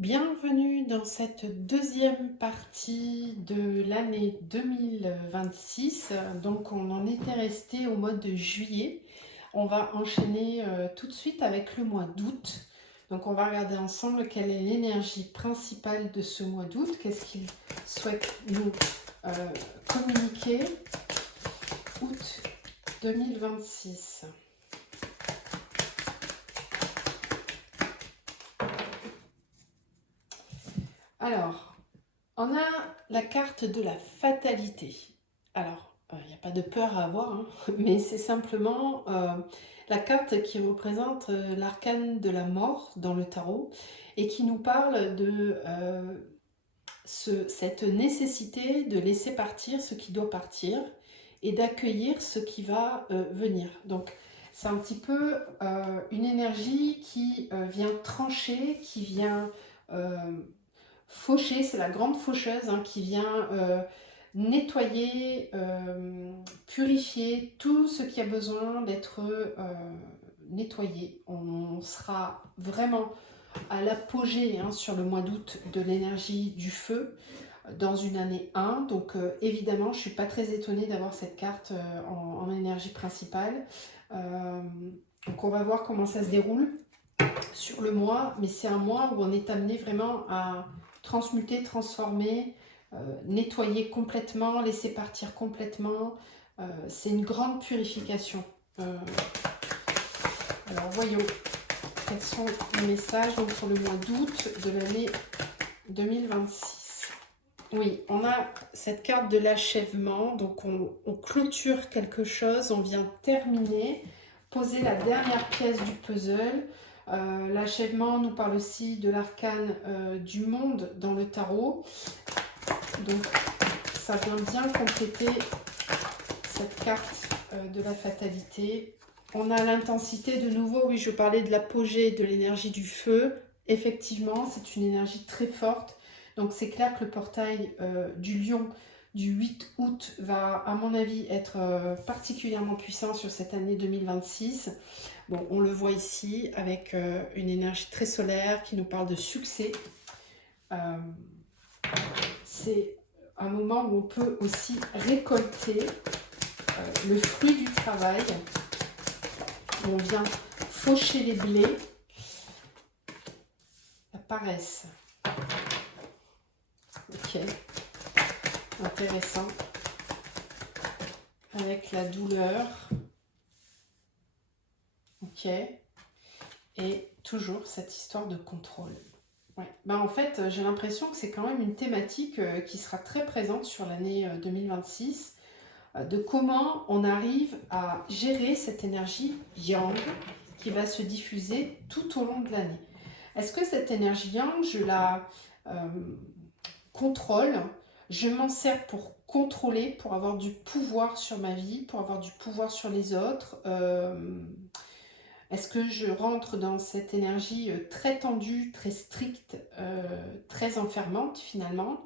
Bienvenue dans cette deuxième partie de l'année 2026. Donc on en était resté au mois de juillet. On va enchaîner tout de suite avec le mois d'août. Donc on va regarder ensemble quelle est l'énergie principale de ce mois d'août. Qu'est-ce qu'il souhaite nous communiquer. Août 2026. Alors, on a la carte de la fatalité. Alors, il n'y a pas de peur à avoir, hein, mais c'est simplement la carte qui représente l'arcane de la mort dans le tarot et qui nous parle de cette nécessité de laisser partir ce qui doit partir et d'accueillir ce qui va venir. Donc, c'est un petit peu une énergie qui vient trancher, qui vient faucher, c'est la grande faucheuse qui vient nettoyer, purifier tout ce qui a besoin d'être nettoyé. On sera vraiment à l'apogée sur le mois d'août de l'énergie du feu dans une année 1. Donc évidemment, je ne suis pas très étonnée d'avoir cette carte en énergie principale. Donc on va voir comment ça se déroule sur le mois, mais c'est un mois où on est amené vraiment à transmuter, transformer, nettoyer complètement, laisser partir complètement. C'est une grande purification. Alors voyons quels sont les messages donc, pour le mois d'août de l'année 2026. Oui, on a cette carte de l'achèvement, donc on clôture quelque chose, on vient terminer, poser la dernière pièce du puzzle. L'achèvement nous parle aussi de l'arcane du monde dans le tarot. Donc ça vient bien compléter cette carte de la fatalité. On a l'intensité de nouveau, oui je parlais de l'apogée de l'énergie du feu. Effectivement, c'est une énergie très forte. Donc c'est clair que le portail du lion du 8 août va, à mon avis, être particulièrement puissant sur cette année 2026. Bon, on le voit ici avec une énergie très solaire qui nous parle de succès. C'est un moment où on peut aussi récolter le fruit du travail. On vient faucher les blés. La paresse. Ok. Intéressant. Avec la douleur. Ok. Et toujours cette histoire de contrôle. Ouais. Ben en fait, j'ai l'impression que c'est quand même une thématique qui sera très présente sur l'année 2026, de comment on arrive à gérer cette énergie yang qui va se diffuser tout au long de l'année. Est-ce que cette énergie yang, je la contrôle, je m'en sers pour contrôler, pour avoir du pouvoir sur ma vie, pour avoir du pouvoir sur les autres Est-ce que je rentre dans cette énergie très tendue, très stricte, très enfermante finalement?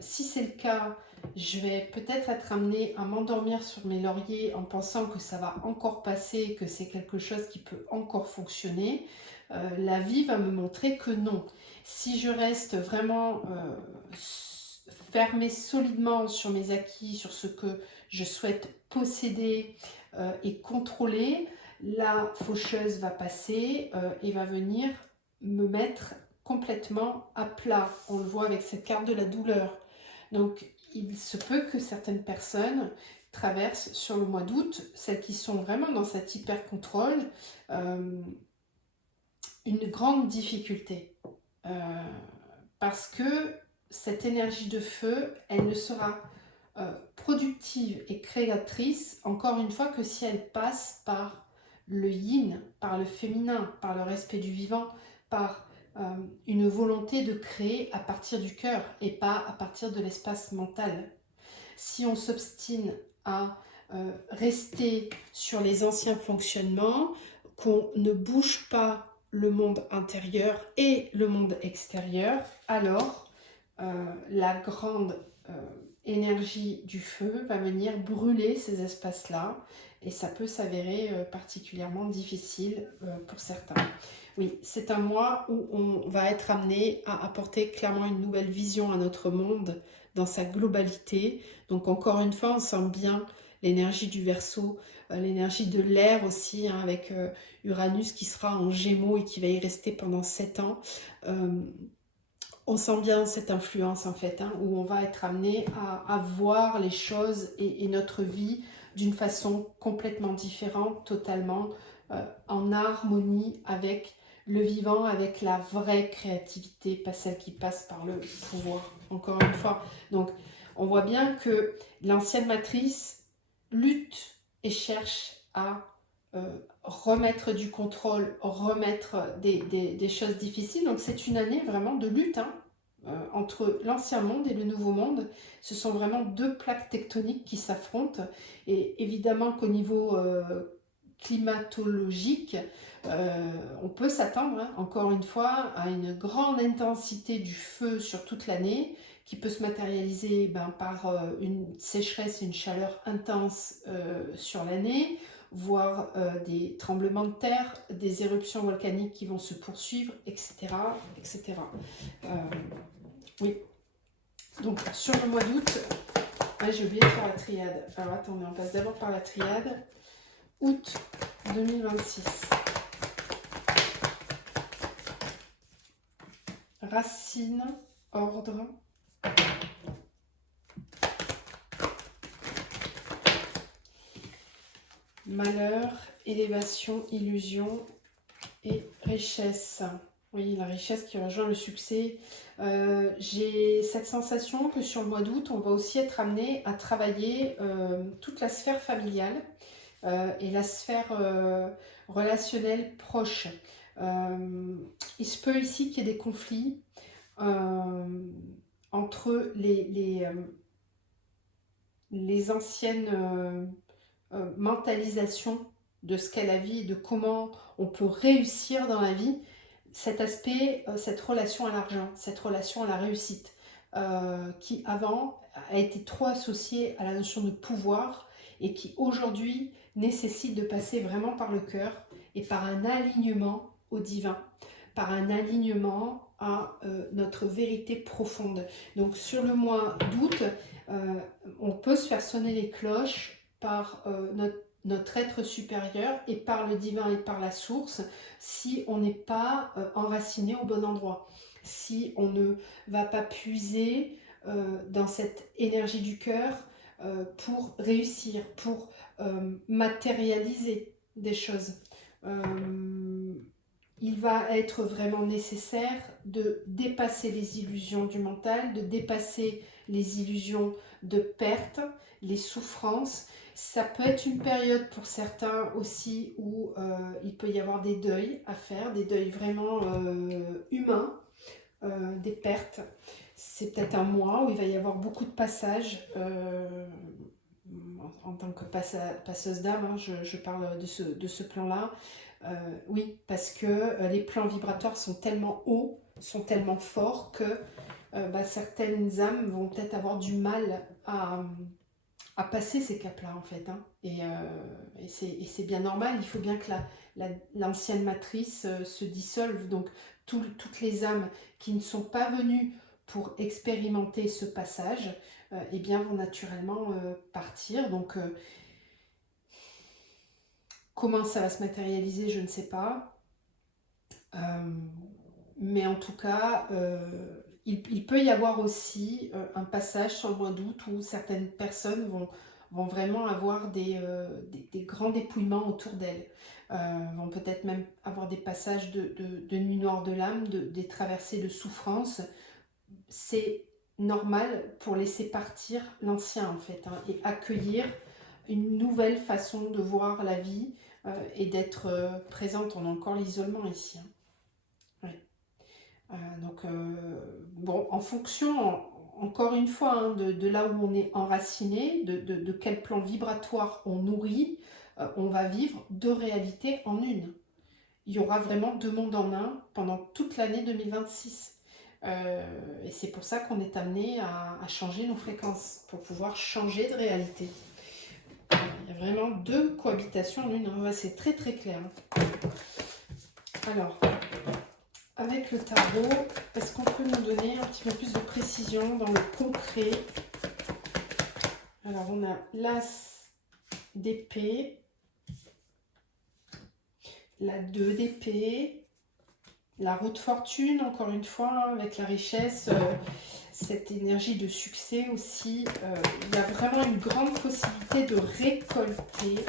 Si c'est le cas, je vais peut-être être amenée à m'endormir sur mes lauriers en pensant que ça va encore passer, que c'est quelque chose qui peut encore fonctionner. La vie va me montrer que non. Si je reste vraiment fermée solidement sur mes acquis, sur ce que je souhaite posséder et contrôler, la faucheuse va passer et va venir me mettre complètement à plat. On le voit avec cette carte de la douleur. Donc, il se peut que certaines personnes traversent sur le mois d'août, celles qui sont vraiment dans cet hyper-contrôle, une grande difficulté. Parce que cette énergie de feu, elle ne sera productive et créatrice, encore une fois, que si elle passe par le yin, par le féminin, par le respect du vivant, par une volonté de créer à partir du cœur et pas à partir de l'espace mental. Si on s'obstine à rester sur les anciens fonctionnements, qu'on ne bouge pas le monde intérieur et le monde extérieur, alors la grande énergie du feu va venir brûler ces espaces-là et ça peut s'avérer particulièrement difficile pour certains. Oui, c'est un mois où on va être amené à apporter clairement une nouvelle vision à notre monde dans sa globalité. Donc encore une fois, on sent bien l'énergie du Verseau, l'énergie de l'air aussi, hein, avec Uranus qui sera en Gémeaux et qui va y rester pendant 7 ans. Euh, on sent bien cette influence en fait, hein, où on va être amené à voir les choses et notre vie d'une façon complètement différente, totalement en harmonie avec le vivant, avec la vraie créativité, pas celle qui passe par le pouvoir, encore une fois. Donc on voit bien que l'ancienne matrice lutte et cherche à remettre du contrôle, remettre des choses difficiles. Donc c'est une année vraiment de lutte, hein, entre l'ancien monde et le nouveau monde. Ce sont vraiment deux plaques tectoniques qui s'affrontent. Et évidemment qu'au niveau climatologique, on peut s'attendre, hein, encore une fois, à une grande intensité du feu sur toute l'année, qui peut se matérialiser par une sécheresse et une chaleur intense sur l'année, voire des tremblements de terre, des éruptions volcaniques qui vont se poursuivre, etc. etc. Oui, donc sur le mois d'août, j'ai oublié de faire la triade. Alors attendez, on passe d'abord par la triade. Août 2026. Racine, ordre. Malheur, élévation, illusion et richesse. Oui, la richesse qui rejoint le succès. J'ai cette sensation que sur le mois d'août, on va aussi être amené à travailler toute la sphère familiale et la sphère relationnelle proche. Il se peut ici qu'il y ait des conflits entre les anciennes mentalisation de ce qu'est la vie, de comment on peut réussir dans la vie, cet aspect, cette relation à l'argent, cette relation à la réussite, qui avant a été trop associée à la notion de pouvoir et qui aujourd'hui nécessite de passer vraiment par le cœur et par un alignement au divin, par un alignement à notre vérité profonde. Donc sur le mois d'août, on peut se faire sonner les cloches par notre être supérieur et par le divin et par la source si on n'est pas enraciné au bon endroit, si on ne va pas puiser dans cette énergie du cœur pour réussir, pour matérialiser des choses. Il va être vraiment nécessaire de dépasser les illusions du mental, de dépasser les illusions de perte, les souffrances. Ça peut être une période pour certains aussi où il peut y avoir des deuils à faire, des deuils vraiment humains, des pertes. C'est peut-être un mois où il va y avoir beaucoup de passages. En tant que passeuse d'âme, hein, je parle de ce plan-là. Oui, parce que les plans vibratoires sont tellement hauts, sont tellement forts que certaines âmes vont peut-être avoir du mal à passer ces caps-là en fait, hein. Et c'est bien normal, il faut bien que l'ancienne matrice se dissolve, donc toutes les âmes qui ne sont pas venues pour expérimenter ce passage, eh bien vont naturellement partir. Donc comment ça va se matérialiser, je ne sais pas. Mais en tout cas, il peut y avoir aussi un passage sur le mois d'août où certaines personnes vont vraiment avoir des grands dépouillements autour d'elles. Vont peut-être même avoir des passages de nuit noire de l'âme, des traversées de souffrance. C'est normal pour laisser partir l'ancien en fait, hein, et accueillir une nouvelle façon de voir la vie et d'être présente. On a encore l'isolement ici, hein. Donc, bon, en fonction, encore une fois, hein, de là où on est enraciné, de quel plan vibratoire on nourrit, on va vivre deux réalités en une. Il y aura vraiment deux mondes en un pendant toute l'année 2026. Et c'est pour ça qu'on est amené à changer nos fréquences, pour pouvoir changer de réalité. Il y a vraiment deux cohabitations en une. Ouais, c'est très très clair. Alors, avec le tarot, est-ce qu'on peut nous donner un petit peu plus de précision dans le concret? Alors, on a l'As d'épée, la 2 d'épée, la roue de fortune, encore une fois, hein, avec la richesse, cette énergie de succès aussi. Il y a vraiment une grande possibilité de récolter,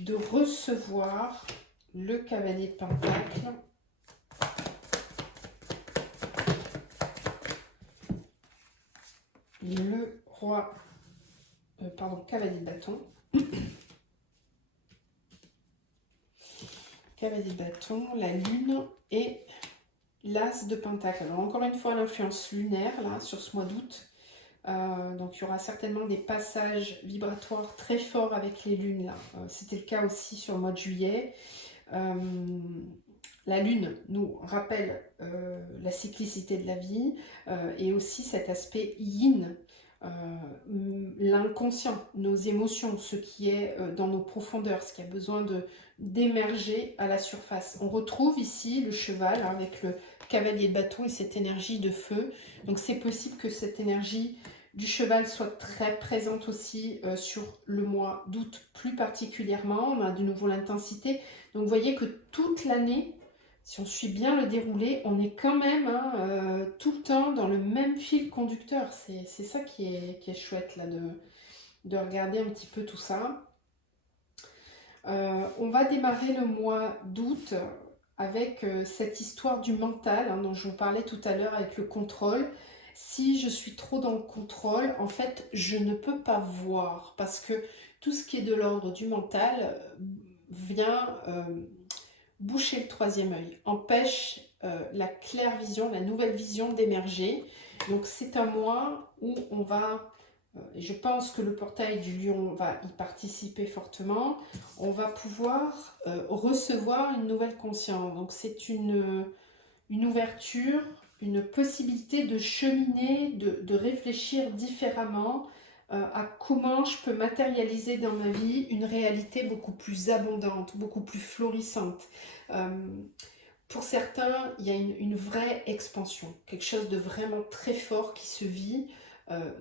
de recevoir le cavalier de Pentacle. Le roi, pardon, cavalier de bâton. Cavalier de bâton, la lune et l'as de pentacle. Alors encore une fois, l'influence lunaire là sur ce mois d'août. Donc il y aura certainement des passages vibratoires très forts avec les lunes là. C'était le cas aussi sur le mois de juillet. La lune nous rappelle la cyclicité de la vie et aussi cet aspect yin, l'inconscient, nos émotions, ce qui est dans nos profondeurs, ce qui a besoin d'émerger à la surface. On retrouve ici le cheval hein, avec le cavalier de bâton et cette énergie de feu. Donc c'est possible que cette énergie du cheval soit très présente aussi sur le mois d'août plus particulièrement. On a de nouveau l'intensité. Donc vous voyez que toute l'année, si on suit bien le déroulé, on est quand même hein, tout le temps dans le même fil conducteur. C'est ça qui est chouette là, de regarder un petit peu tout ça. On va démarrer le mois d'août avec cette histoire du mental hein, dont je vous parlais tout à l'heure avec le contrôle. Si je suis trop dans le contrôle, en fait, je ne peux pas voir parce que tout ce qui est de l'ordre du mental vient boucher le troisième œil, empêche la claire vision, la nouvelle vision d'émerger. Donc c'est un mois où on va, et je pense que le portail du lion va y participer fortement, on va pouvoir recevoir une nouvelle conscience. Donc c'est une ouverture, une possibilité de cheminer, de réfléchir différemment à comment je peux matérialiser dans ma vie une réalité beaucoup plus abondante, beaucoup plus florissante. Pour certains, il y a une vraie expansion, quelque chose de vraiment très fort qui se vit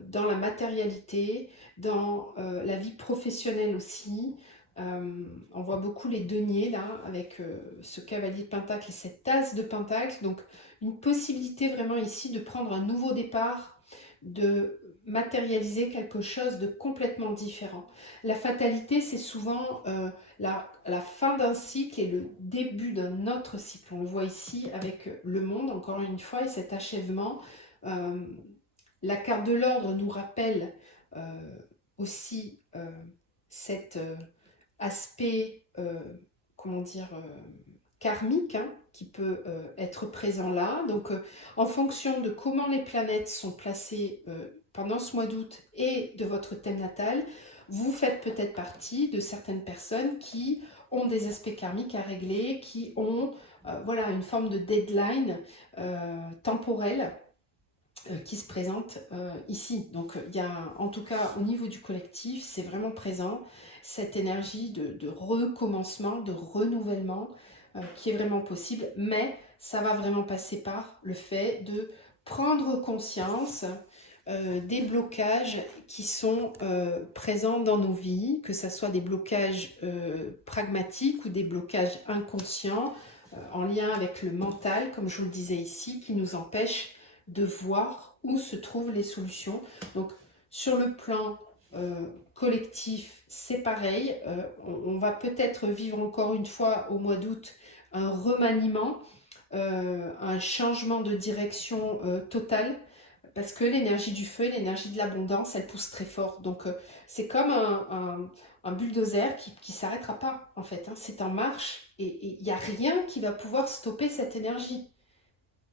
dans la matérialité, dans la vie professionnelle aussi. On voit beaucoup les deniers là, avec ce cavalier de pentacle et cette as de pentacle. Donc une possibilité vraiment ici de prendre un nouveau départ, de matérialiser quelque chose de complètement différent. La fatalité, c'est souvent la fin d'un cycle et le début d'un autre cycle. On le voit ici avec le monde, encore une fois, et cet achèvement. La carte de l'ordre nous rappelle aussi cet aspect, comment dire, karmique hein, qui peut être présent là. Donc en fonction de comment les planètes sont placées pendant ce mois d'août et de votre thème natal, vous faites peut-être partie de certaines personnes qui ont des aspects karmiques à régler, qui ont voilà, une forme de deadline temporelle qui se présente ici. Donc il y a en tout cas au niveau du collectif, c'est vraiment présent cette énergie de recommencement, de renouvellement qui est vraiment possible, mais ça va vraiment passer par le fait de prendre conscience des blocages qui sont présents dans nos vies, que ce soit des blocages pragmatiques ou des blocages inconscients en lien avec le mental, comme je vous le disais ici, qui nous empêchent de voir où se trouvent les solutions. Donc sur le plan collectif, c'est pareil. On va peut-être vivre encore une fois au mois d'août un remaniement, un changement de direction total, parce que l'énergie du feu, l'énergie de l'abondance, elle pousse très fort. Donc c'est comme un bulldozer qui ne s'arrêtera pas en fait. Hein. C'est en marche et il n'y a rien qui va pouvoir stopper cette énergie.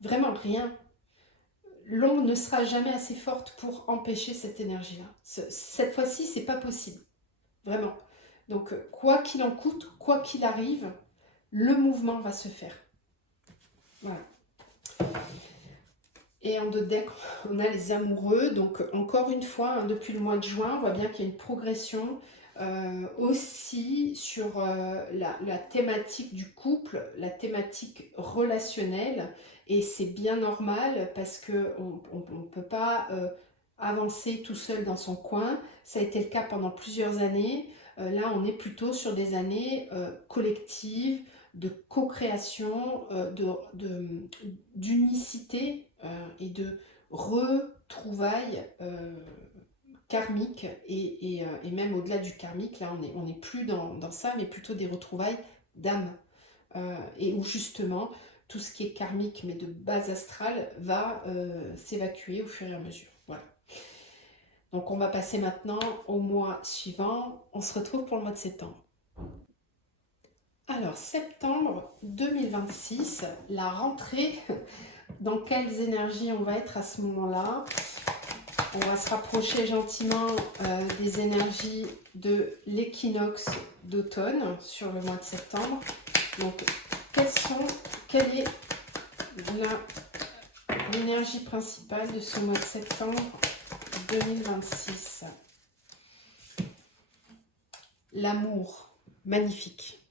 Vraiment rien. L'ombre ne sera jamais assez forte pour empêcher cette énergie-là. Cette fois-ci, c'est pas possible. Vraiment. Donc, quoi qu'il en coûte, quoi qu'il arrive, le mouvement va se faire. Voilà. Et en deux decks, on a les amoureux. Donc, encore une fois, hein, depuis le mois de juin, on voit bien qu'il y a une progression aussi sur la thématique du couple, la thématique relationnelle, et c'est bien normal parce qu'on ne peut pas avancer tout seul dans son coin. Ça a été le cas pendant plusieurs années. Là, on est plutôt sur des années collectives, de co-création, d'unicité et de retrouvailles karmique et même au-delà du karmique, là on est plus dans ça, mais plutôt des retrouvailles d'âme. Et où justement tout ce qui est karmique mais de base astrale va s'évacuer au fur et à mesure. Voilà. Donc on va passer maintenant au mois suivant. On se retrouve pour le mois de septembre. Alors septembre 2026, la rentrée, dans quelles énergies on va être à ce moment-là? On va se rapprocher gentiment des énergies de l'équinoxe d'automne sur le mois de septembre. Donc, quelle est l'énergie principale de ce mois de septembre 2026? L'amour, magnifique.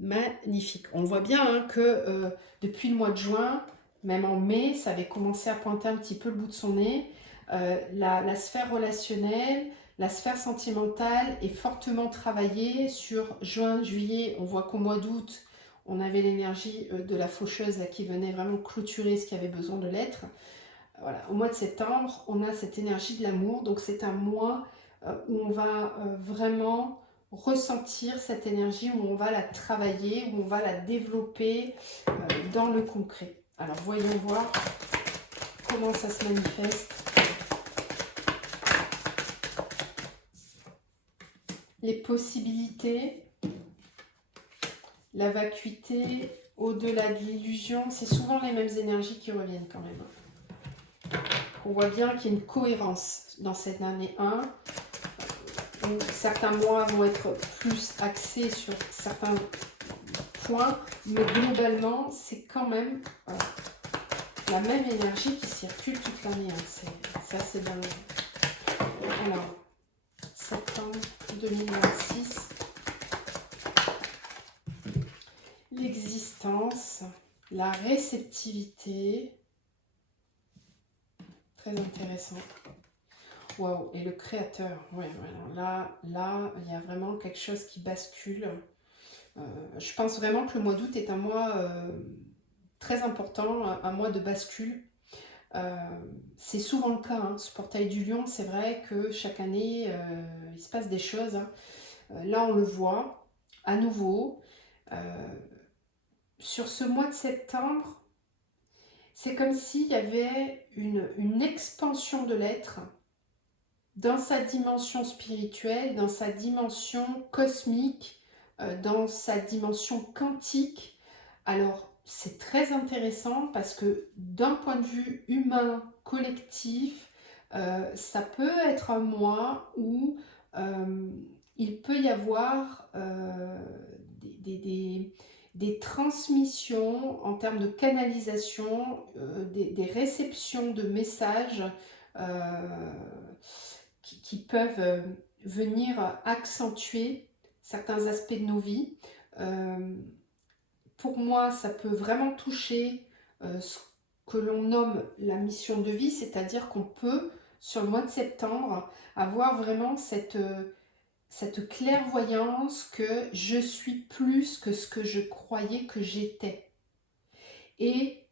Magnifique. On voit bien hein, que depuis le mois de juin, même en mai, ça avait commencé à pointer un petit peu le bout de son nez. La sphère relationnelle, la sphère sentimentale est fortement travaillée sur juin, juillet. On voit qu'au mois d'août, on avait l'énergie de la faucheuse là, qui venait vraiment clôturer ce qui avait besoin de l'être. Voilà. Au mois de septembre, on a cette énergie de l'amour. Donc c'est un mois où on va vraiment ressentir cette énergie, où on va la travailler, où on va la développer dans le concret. Alors voyons voir comment ça se manifeste. Les possibilités, la vacuité, au-delà de l'illusion, c'est souvent les mêmes énergies qui reviennent quand même. On voit bien qu'il y a une cohérence dans cette année 1, où certains mois vont être plus axés sur certains points, mais globalement, c'est quand même la même énergie qui circule toute l'année. Hein. C'est assez dingue. Alors, septembre 2026. L'existence, la réceptivité, très intéressant. Waouh, et le créateur, ouais, là, il y a vraiment quelque chose qui bascule. Je pense vraiment que le mois d'août est un mois très important, un mois de bascule. C'est souvent le cas, hein. Ce portail du lion, c'est vrai que chaque année, il se passe des choses. Hein. Là, on le voit à nouveau. Sur ce mois de septembre, c'est comme s'il y avait une expansion de l'être dans sa dimension spirituelle, dans sa dimension cosmique, dans sa dimension quantique. Alors, c'est très intéressant parce que d'un point de vue humain, collectif, ça peut être un mois où il peut y avoir des transmissions en termes de canalisation, des réceptions de messages qui peuvent venir accentuer certains aspects de nos vies. Pour moi, ça peut vraiment toucher ce que l'on nomme la mission de vie, c'est-à-dire qu'on peut, sur le mois de septembre, avoir vraiment cette clairvoyance que je suis plus que ce que je croyais que j'étais. Et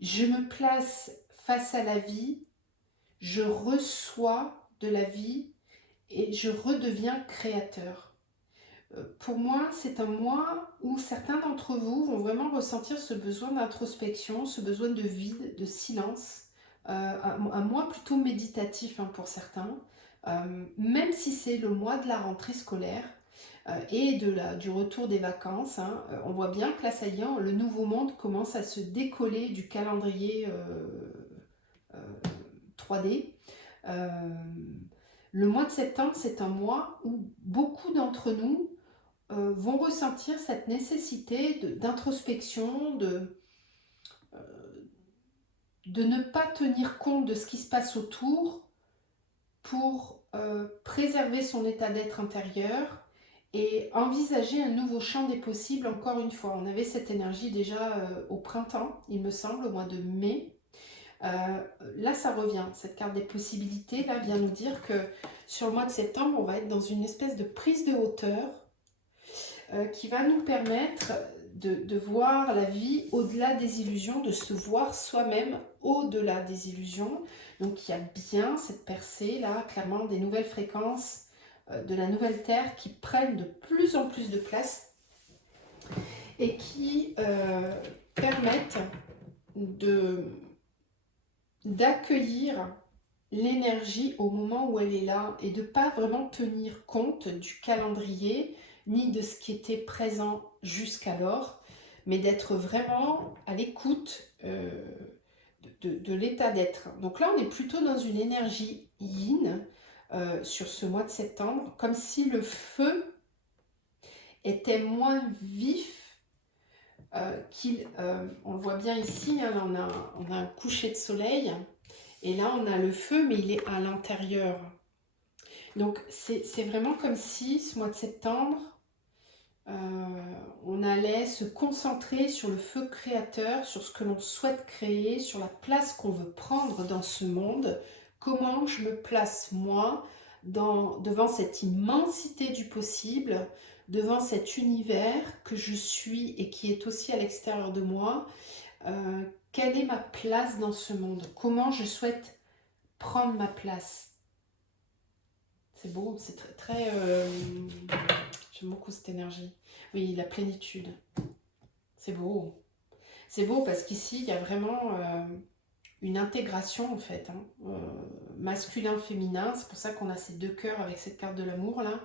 je me place face à la vie, je reçois de la vie et je redeviens créateur. Pour moi, c'est un mois où certains d'entre vous vont vraiment ressentir ce besoin d'introspection, ce besoin de vide, de silence, un mois plutôt méditatif hein, pour certains, même si c'est le mois de la rentrée scolaire et du retour des vacances. Hein, on voit bien que là, ça y est, le nouveau monde commence à se décoller du calendrier 3D. Le mois de septembre, c'est un mois où beaucoup d'entre nous vont ressentir cette nécessité d'introspection, de ne pas tenir compte de ce qui se passe autour pour préserver son état d'être intérieur et envisager un nouveau champ des possibles encore une fois. On avait cette énergie déjà au printemps, il me semble, au mois de mai. Là, ça revient. Cette carte des possibilités, là, vient nous dire que sur le mois de septembre, on va être dans une espèce de prise de hauteur qui va nous permettre de voir la vie au-delà des illusions, de se voir soi-même au-delà des illusions. Donc, il y a bien cette percée, là, clairement, des nouvelles fréquences de la nouvelle Terre qui prennent de plus en plus de place et qui permettent d'accueillir l'énergie au moment où elle est là et de ne pas vraiment tenir compte du calendrier ni de ce qui était présent jusqu'alors, mais d'être vraiment à l'écoute de l'état d'être. Donc là, on est plutôt dans une énergie yin sur ce mois de septembre, comme si le feu était moins vif on le voit bien ici, hein, on a un coucher de soleil, et là on a le feu, mais il est à l'intérieur. Donc c'est vraiment comme si ce mois de septembre, on allait se concentrer sur le feu créateur, sur ce que l'on souhaite créer, sur la place qu'on veut prendre dans ce monde, comment je me place moi devant cette immensité du possible, devant cet univers que je suis et qui est aussi à l'extérieur de moi. Quelle est ma place dans ce monde? Comment je souhaite prendre ma place? C'est beau, c'est très j'aime beaucoup cette énergie. Oui, la plénitude. C'est beau. C'est beau parce qu'ici, il y a vraiment une intégration en fait. Hein, masculin-féminin. C'est pour ça qu'on a ces deux cœurs avec cette carte de l'amour là.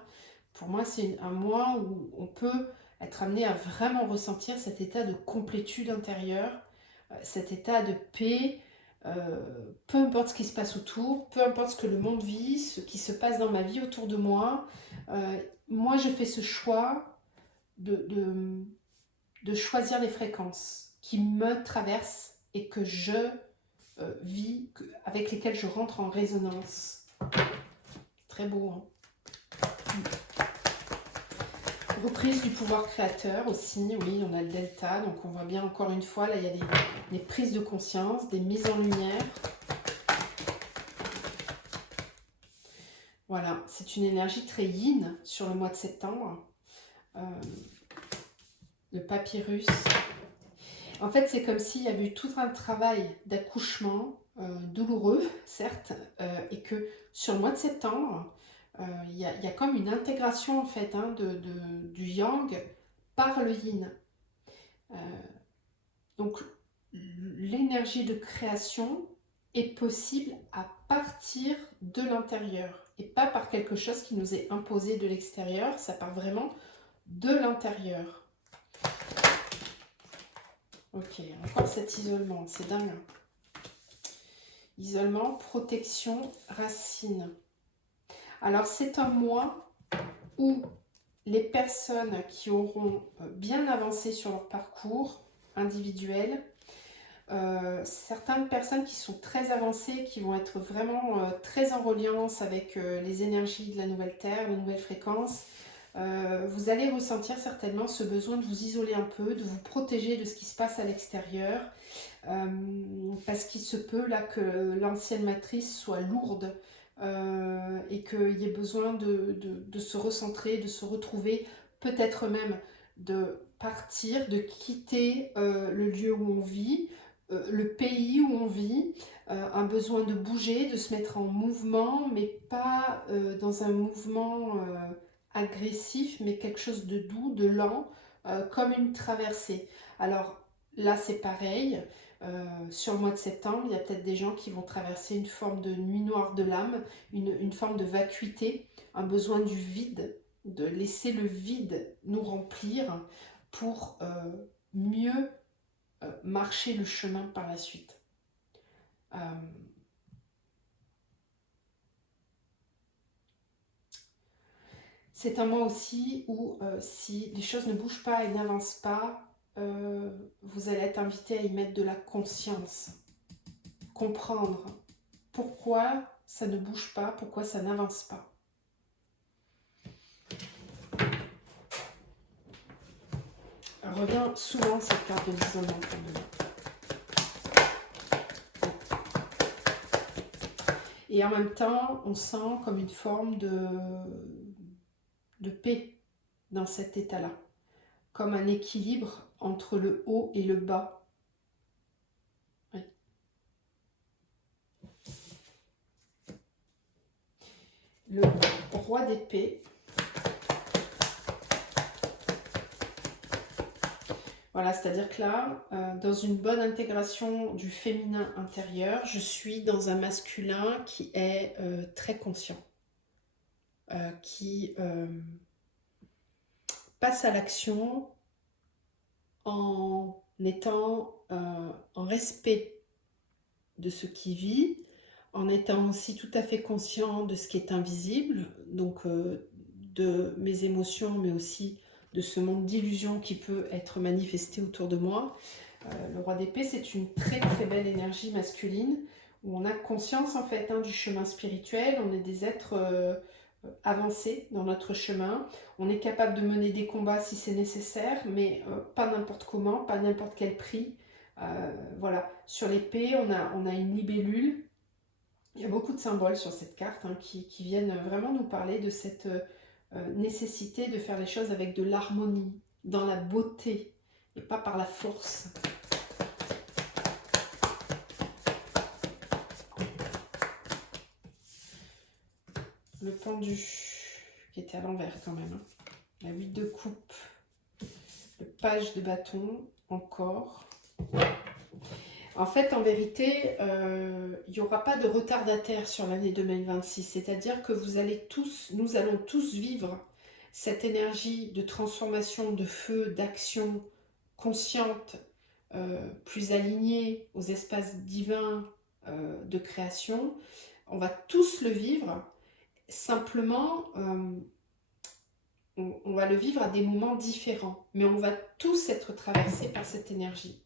Pour moi, c'est un mois où on peut être amené à vraiment ressentir cet état de complétude intérieure, cet état de paix, peu importe ce qui se passe autour, peu importe ce que le monde vit, ce qui se passe dans ma vie autour de moi. Moi, je fais ce choix de choisir les fréquences qui me traversent et que je vis, avec lesquelles je rentre en résonance. Très beau, hein. Reprise du pouvoir créateur aussi, oui, on a le delta, donc on voit bien encore une fois, là il y a des prises de conscience, des mises en lumière. Voilà, c'est une énergie très yin sur le mois de septembre. Le papyrus. En fait, c'est comme s'il y avait eu tout un travail d'accouchement, douloureux, certes, et que sur le mois de septembre, il y a comme une intégration en fait hein, du yang par le yin. Donc l'énergie de création est possible à partir de l'intérieur et pas par quelque chose qui nous est imposé de l'extérieur, ça part vraiment de l'intérieur. Ok, encore cet isolement, c'est dingue. Isolement, protection, racine. Alors c'est un mois où les personnes qui auront bien avancé sur leur parcours individuel, certaines personnes qui sont très avancées, qui vont être vraiment très en reliance avec les énergies de la nouvelle Terre, les nouvelles fréquences, vous allez ressentir certainement ce besoin de vous isoler un peu, de vous protéger de ce qui se passe à l'extérieur, parce qu'il se peut là que l'ancienne matrice soit lourde, et qu'il y ait besoin de se recentrer, de se retrouver, peut-être même de partir, de quitter le lieu où on vit, le pays où on vit, un besoin de bouger, de se mettre en mouvement, mais pas dans un mouvement agressif, mais quelque chose de doux, de lent, comme une traversée. Alors là c'est pareil. Sur le mois de septembre, il y a peut-être des gens qui vont traverser une forme de nuit noire de l'âme, une forme de vacuité, un besoin du vide, de laisser le vide nous remplir pour mieux marcher le chemin par la suite. C'est un mois aussi où si les choses ne bougent pas et n'avancent pas, vous allez être invité à y mettre de la conscience. Comprendre pourquoi ça ne bouge pas, pourquoi ça n'avance pas. Elle revient souvent cette carte de l'isolement pour nous. Et en même temps, on sent comme une forme de paix dans cet état-là. Comme un équilibre entre le haut et le bas. Oui. Le roi d'épée. Voilà, c'est-à-dire que là, dans une bonne intégration du féminin intérieur, je suis dans un masculin qui est très conscient, qui passe à l'action en étant en respect de ce qui vit, en étant aussi tout à fait conscient de ce qui est invisible, donc de mes émotions, mais aussi de ce monde d'illusions qui peut être manifesté autour de moi. Le roi d'épée, c'est une très très belle énergie masculine, où on a conscience en fait du chemin spirituel, on est des êtres avancés dans notre chemin, on est capable de mener des combats si c'est nécessaire, mais pas n'importe comment, pas n'importe quel prix. Voilà, sur l'épée, on a une libellule. Il y a beaucoup de symboles sur cette carte qui viennent vraiment nous parler de cette nécessité de faire les choses avec de l'harmonie, dans la beauté, et pas par la force. Le pendu, qui était à l'envers quand même. La 8 de coupe, le page de bâton, encore. En fait, en vérité, il n'y aura pas de retardataire sur l'année 2026. C'est-à-dire que nous allons tous vivre cette énergie de transformation, de feu, d'action consciente, plus alignée aux espaces divins de création. On va tous le vivre. Simplement, on va le vivre à des moments différents. Mais on va tous être traversés par cette énergie.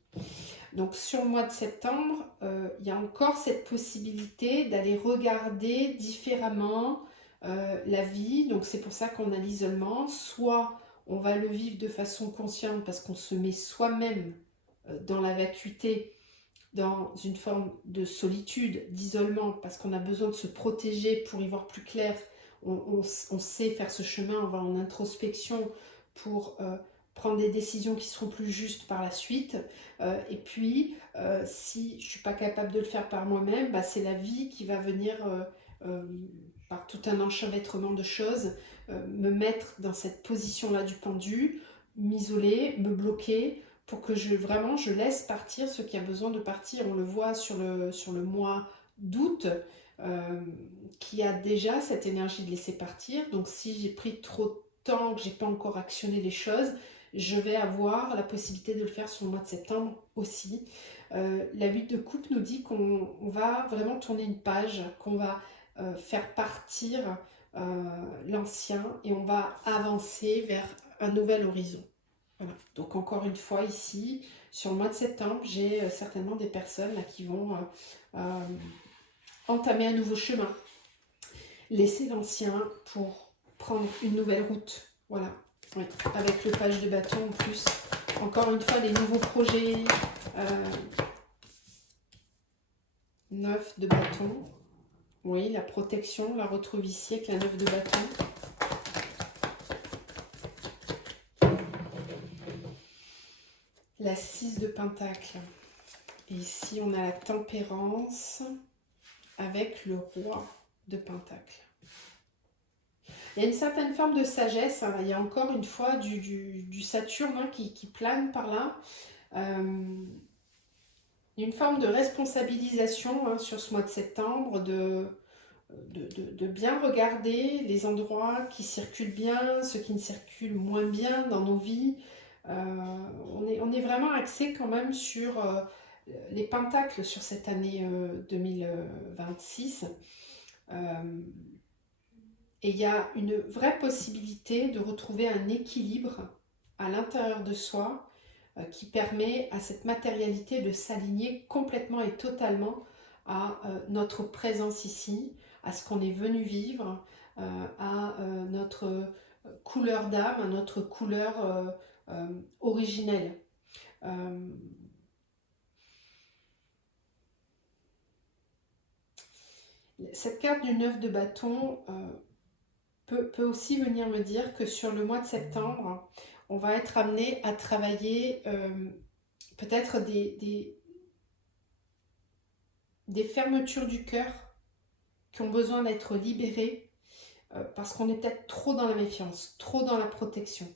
Donc sur le mois de septembre, il y a encore cette possibilité d'aller regarder différemment la vie. Donc c'est pour ça qu'on a l'isolement. Soit on va le vivre de façon consciente parce qu'on se met soi-même dans la vacuité, dans une forme de solitude, d'isolement, parce qu'on a besoin de se protéger pour y voir plus clair. On sait faire ce chemin, on va en introspection pour prendre des décisions qui seront plus justes par la suite. Et puis, si je ne suis pas capable de le faire par moi-même, bah, c'est la vie qui va venir, par tout un enchevêtrement de choses, me mettre dans cette position-là du pendu, m'isoler, me bloquer, pour que vraiment je laisse partir ce qui a besoin de partir. On le voit sur le mois d'août, qui a déjà cette énergie de laisser partir. Donc si j'ai pris trop de temps, que j'ai pas encore actionné les choses, je vais avoir la possibilité de le faire sur le mois de septembre aussi. La 8 de coupe nous dit qu'on va vraiment tourner une page, qu'on va faire partir l'ancien et on va avancer vers un nouvel horizon. Voilà. Donc encore une fois ici, sur le mois de septembre, j'ai certainement des personnes là, qui vont entamer un nouveau chemin, laisser l'ancien pour prendre une nouvelle route. Voilà, oui. Avec le page de bâton en plus. Encore une fois, les nouveaux projets, 9 de bâton. Oui, la protection, on la retrouve ici avec la 9 de bâton. La 6 de pentacle. Et ici, on a la tempérance avec le roi de pentacle. Il y a une certaine forme de sagesse. Il y a encore une fois du Saturne qui plane par là. Une forme de responsabilisation sur ce mois de septembre, de bien regarder les endroits qui circulent bien, ceux qui ne circulent moins bien dans nos vies. On est vraiment axé quand même sur les pentacles sur cette année 2026. Et il y a une vraie possibilité de retrouver un équilibre à l'intérieur de soi qui permet à cette matérialité de s'aligner complètement et totalement à notre présence ici, à ce qu'on est venu vivre, à notre couleur d'âme, à notre couleur originelle. Cette carte du 9 de bâton peut aussi venir me dire que sur le mois de septembre, on va être amené à travailler peut-être des fermetures du cœur qui ont besoin d'être libérées parce qu'on est peut-être trop dans la méfiance, trop dans la protection.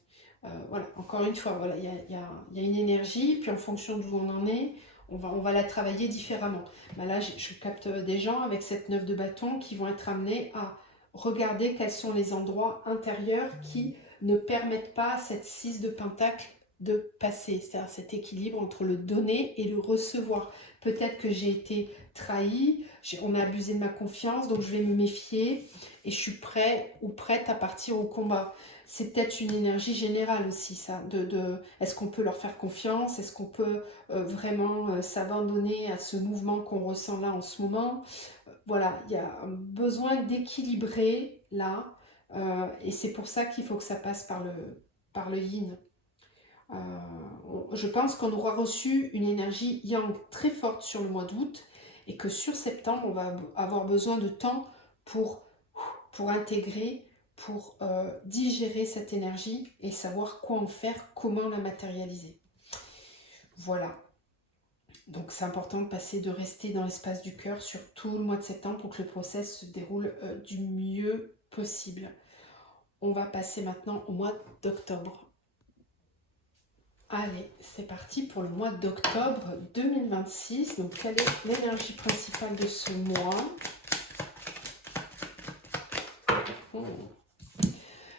Voilà, encore une fois, voilà, il y a une énergie, puis en fonction d'où on en est, on va la travailler différemment. Ben là, je capte des gens avec cette 9 de bâton qui vont être amenés à regarder quels sont les endroits intérieurs qui ne permettent pas à cette 6 de pentacle de passer, c'est-à-dire cet équilibre entre le donner et le recevoir. Peut-être que j'ai été trahi, on a abusé de ma confiance, donc je vais me méfier et je suis prêt ou prête à partir au combat. C'est peut-être une énergie générale aussi, ça. Est-ce qu'on peut leur faire confiance? Est-ce qu'on peut vraiment s'abandonner à ce mouvement qu'on ressent là en ce moment? Voilà, il y a un besoin d'équilibrer là. Et c'est pour ça qu'il faut que ça passe par le yin. Je pense qu'on aura reçu une énergie yang très forte sur le mois d'août et que sur septembre, on va avoir besoin de temps pour intégrer, pour digérer cette énergie et savoir quoi en faire, comment la matérialiser. Voilà. Donc c'est important de rester dans l'espace du cœur sur tout le mois de septembre pour que le process se déroule du mieux possible. On va passer maintenant au mois d'octobre. Allez, c'est parti pour le mois d'octobre 2026. Donc, quelle est l'énergie principale de ce mois?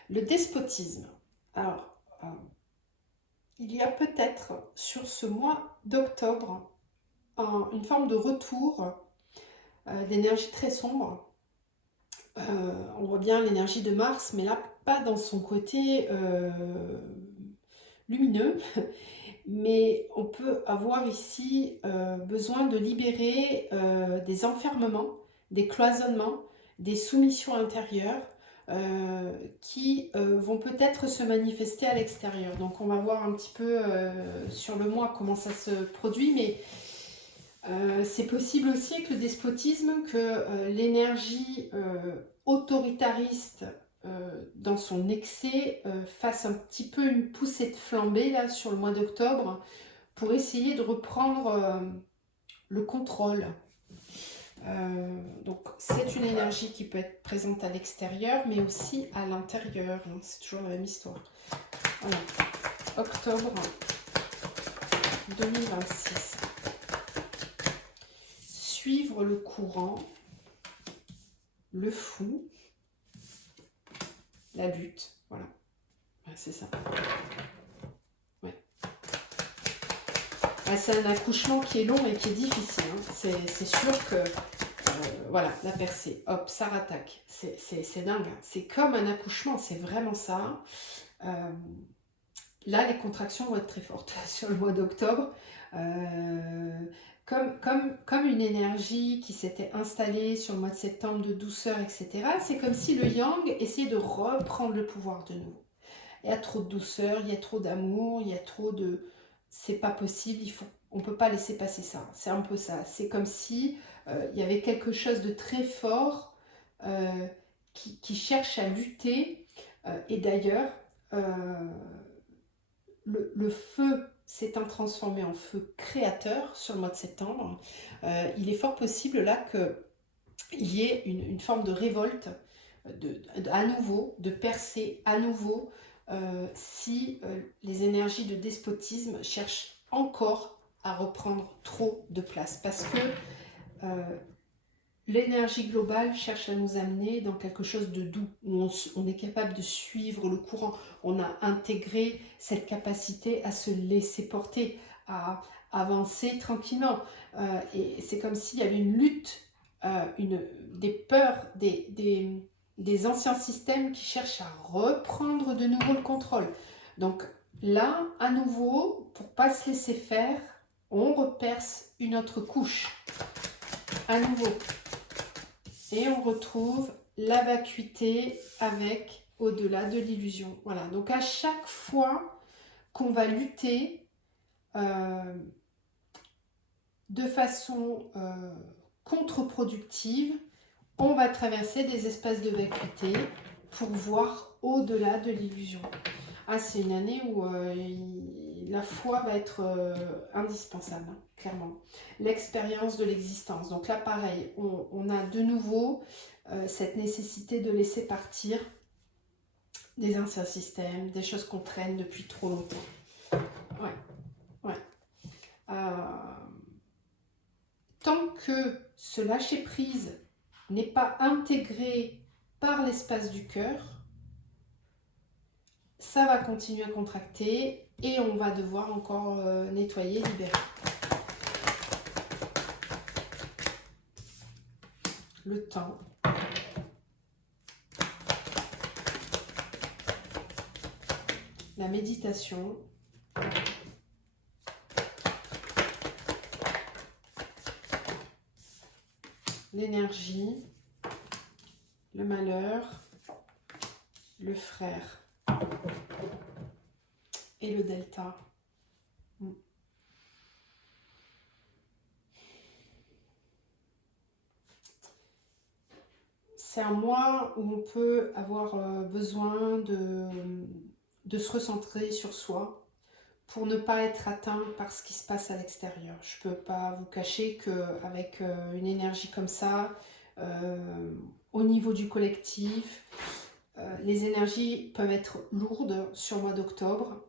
Le despotisme. Alors, il y a peut-être sur ce mois d'octobre une forme de retour d'énergie très sombre. On voit bien l'énergie de Mars, mais là, pas dans son côté lumineux. Mais on peut avoir ici besoin de libérer des enfermements, des cloisonnements, des soumissions intérieures qui vont peut-être se manifester à l'extérieur. Donc on va voir un petit peu sur le mois comment ça se produit, mais c'est possible aussi avec le despotisme que l'énergie autoritariste dans son excès fasse un petit peu une poussée de flambée là sur le mois d'octobre pour essayer de reprendre le contrôle. Donc c'est une énergie qui peut être présente à l'extérieur mais aussi à l'intérieur, hein, c'est toujours la même histoire. Voilà. Octobre 2026. Suivre le courant, le fou, la lutte, voilà, c'est ça. Ouais. C'est un accouchement qui est long et qui est difficile, hein. C'est sûr que, voilà, la percée, hop, ça rattaque, c'est dingue, hein. C'est comme un accouchement, c'est vraiment ça. Là, les contractions vont être très fortes sur le mois d'octobre. Comme une énergie qui s'était installée sur le mois de septembre de douceur, etc. C'est comme si le yang essayait de reprendre le pouvoir de nouveau. Il y a trop de douceur, il y a trop d'amour, il y a trop de... C'est pas possible, on ne peut pas laisser passer ça. C'est un peu ça. C'est comme si il y avait quelque chose de très fort qui cherche à lutter. Et d'ailleurs, le feu s'étant transformé en feu créateur sur le mois de septembre, il est fort possible là qu'il y ait une forme de révolte, à nouveau, de percée à nouveau, si les énergies de despotisme cherchent encore à reprendre trop de place. Parce que l'énergie globale cherche à nous amener dans quelque chose de doux, où on est capable de suivre le courant. On a intégré cette capacité à se laisser porter, à avancer tranquillement. Et c'est comme s'il y avait une lutte, des peurs, des anciens systèmes qui cherchent à reprendre de nouveau le contrôle. Donc là, à nouveau, pour ne pas se laisser faire, on reperce une autre couche. À nouveau. Et on retrouve la vacuité avec au-delà de l'illusion. Voilà, donc à chaque fois qu'on va lutter de façon contre-productive, on va traverser des espaces de vacuité pour voir au-delà de l'illusion. Ah, c'est une année où la foi va être indispensable, hein, clairement. L'expérience de l'existence. Donc là, pareil, on a de nouveau cette nécessité de laisser partir des anciens systèmes, des choses qu'on traîne depuis trop longtemps. Ouais, ouais. Tant que ce lâcher-prise n'est pas intégré par l'espace du cœur, ça va continuer à contracter et on va devoir encore nettoyer, libérer. Le temps. La méditation. L'énergie. Le malheur. Le frère. Et le delta. C'est un mois où on peut avoir besoin de se recentrer sur soi pour ne pas être atteint par ce qui se passe à l'extérieur. Je ne peux pas vous cacher qu'avec une énergie comme ça, au niveau du collectif, les énergies peuvent être lourdes sur le mois d'octobre.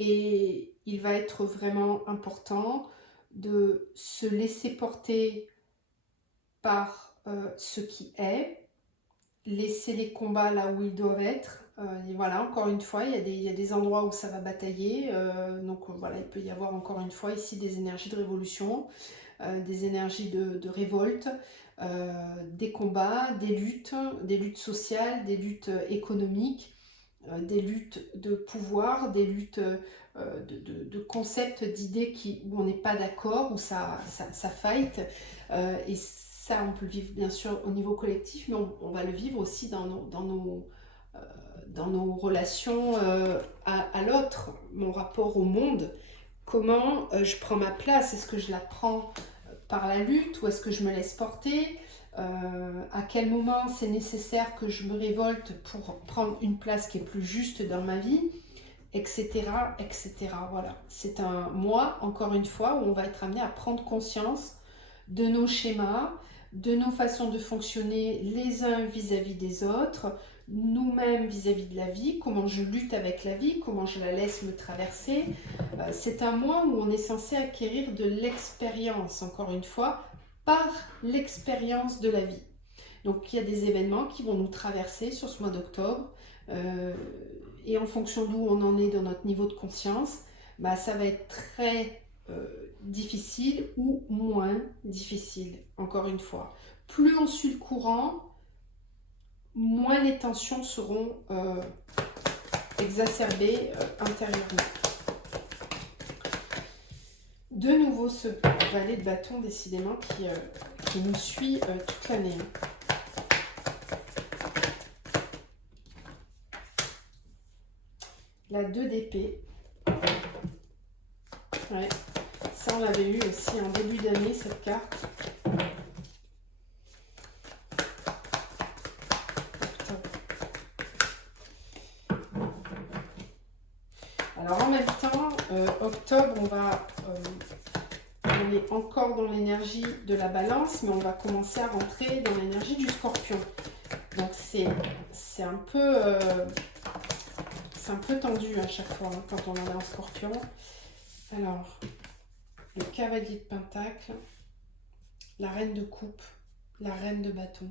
Et il va être vraiment important de se laisser porter par ce qui est, laisser les combats là où ils doivent être. Et voilà, encore une fois, il y a des endroits où ça va batailler. Donc voilà, il peut y avoir encore une fois ici des énergies de révolution, des énergies de révolte, des combats, des luttes sociales, des luttes économiques, des luttes de pouvoir, des luttes de concepts, d'idées où on n'est pas d'accord, où ça fight. Et ça, on peut le vivre bien sûr au niveau collectif, mais on va le vivre aussi dans nos relations à l'autre, mon rapport au monde. Comment je prends ma place? Est-ce que je la prends par la lutte ou est-ce que je me laisse porter? À quel moment c'est nécessaire que je me révolte pour prendre une place qui est plus juste dans ma vie, etc., etc. Voilà, c'est un mois, encore une fois, où on va être amené à prendre conscience de nos schémas, de nos façons de fonctionner les uns vis-à-vis des autres, nous-mêmes vis-à-vis de la vie, comment je lutte avec la vie, comment je la laisse me traverser. C'est un mois où on est censé acquérir de l'expérience, encore une fois, par l'expérience de la vie. Donc il y a des événements qui vont nous traverser sur ce mois d'octobre, et en fonction d'où on en est dans notre niveau de conscience, bah, ça va être très difficile ou moins difficile, encore une fois. Plus on suit le courant, moins les tensions seront exacerbées intérieurement. De nouveau ce valet de bâton, décidément, qui nous suit toute l'année. La 2 d'épée. Ouais. Ça, on l'avait eu aussi en début d'année, cette carte. Alors en même temps, octobre, on est encore dans l'énergie de la balance, mais on va commencer à rentrer dans l'énergie du scorpion. Donc c'est un peu tendu à chaque fois hein, quand on en est en scorpion. Alors, le cavalier de pentacle, la reine de coupe, la reine de bâton.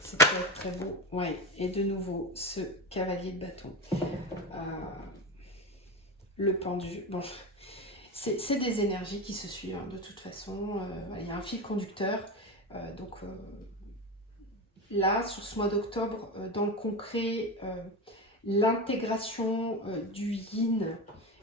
C'est très beau. Ouais, et de nouveau, ce cavalier de bâton. Le pendu. Bon, c'est des énergies qui se suivent hein, de toute façon. Il y a un fil conducteur. Là, sur ce mois d'octobre, dans le concret, l'intégration du yin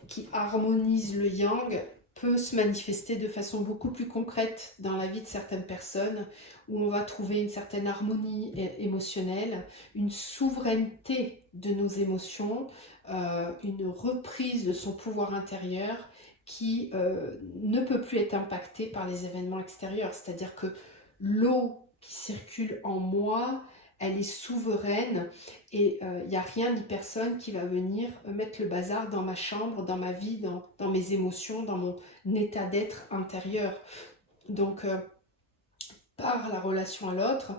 qui harmonise le yang peut se manifester de façon beaucoup plus concrète dans la vie de certaines personnes, où on va trouver une certaine harmonie émotionnelle, une souveraineté de nos émotions, une reprise de son pouvoir intérieur qui ne peut plus être impactée par les événements extérieurs. C'est-à-dire que l'eau qui circule en moi, elle est souveraine et il n'y a rien ni personne qui va venir mettre le bazar dans ma chambre, dans ma vie, dans mes émotions, dans mon état d'être intérieur. Donc, par la relation à l'autre,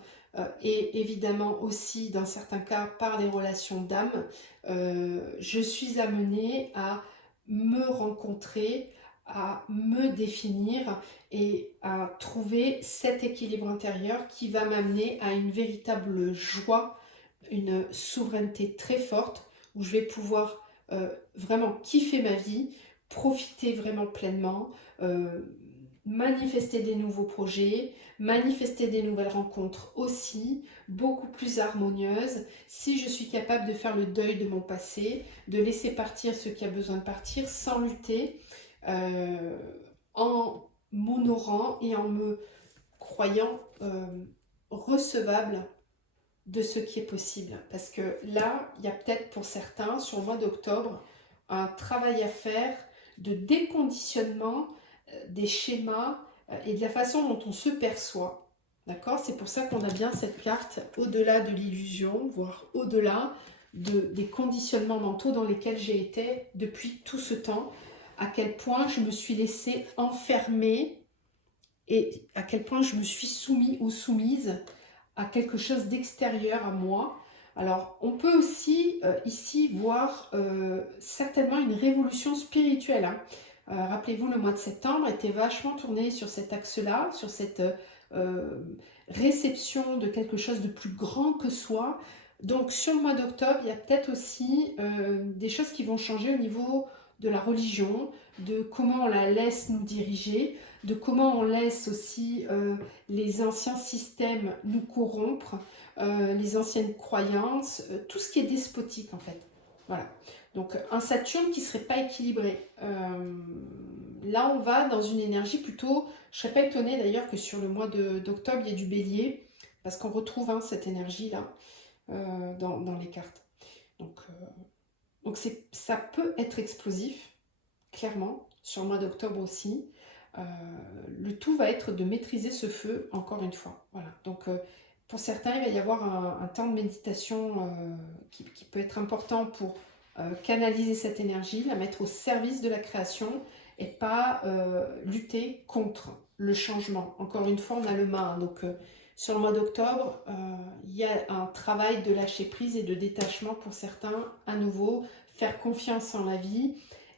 et évidemment aussi dans certains cas par les relations d'âme, je suis amenée à me rencontrer, à me définir et à trouver cet équilibre intérieur qui va m'amener à une véritable joie, une souveraineté très forte où je vais pouvoir vraiment kiffer ma vie, profiter vraiment pleinement, manifester des nouveaux projets, manifester des nouvelles rencontres aussi, beaucoup plus harmonieuses, si je suis capable de faire le deuil de mon passé, de laisser partir ce qui a besoin de partir sans lutter, en m'honorant et en me croyant recevable de ce qui est possible. Parce que là, il y a peut-être pour certains, sur le mois d'octobre, un travail à faire de déconditionnement des schémas et de la façon dont on se perçoit. D'accord? C'est pour ça qu'on a bien cette carte au-delà de l'illusion, voire au-delà des conditionnements mentaux dans lesquels j'ai été depuis tout ce temps, à quel point je me suis laissée enfermer et à quel point je me suis soumis ou soumise à quelque chose d'extérieur à moi. Alors, on peut aussi ici voir certainement une révolution spirituelle. Hein. Rappelez-vous, le mois de septembre était vachement tourné sur cet axe-là, sur cette réception de quelque chose de plus grand que soi. Donc, sur le mois d'octobre, il y a peut-être aussi des choses qui vont changer au niveau de la religion, de comment on la laisse nous diriger, de comment on laisse aussi les anciens systèmes nous corrompre, les anciennes croyances, tout ce qui est despotique en fait. Voilà. Donc un Saturne qui ne serait pas équilibré. Là on va dans une énergie plutôt, je ne serais pas étonnée d'ailleurs que sur le mois d'octobre il y ait du bélier, parce qu'on retrouve hein, cette énergie-là dans les cartes. Donc ça peut être explosif, clairement, sur le mois d'octobre aussi. Le tout va être de maîtriser ce feu, encore une fois. Voilà. Donc, pour certains, il va y avoir un temps de méditation qui peut être important pour canaliser cette énergie, la mettre au service de la création et pas lutter contre le changement. Encore une fois, on a le mât. Donc, sur le mois d'octobre, il y a un travail de lâcher prise et de détachement pour certains, à nouveau, faire confiance en la vie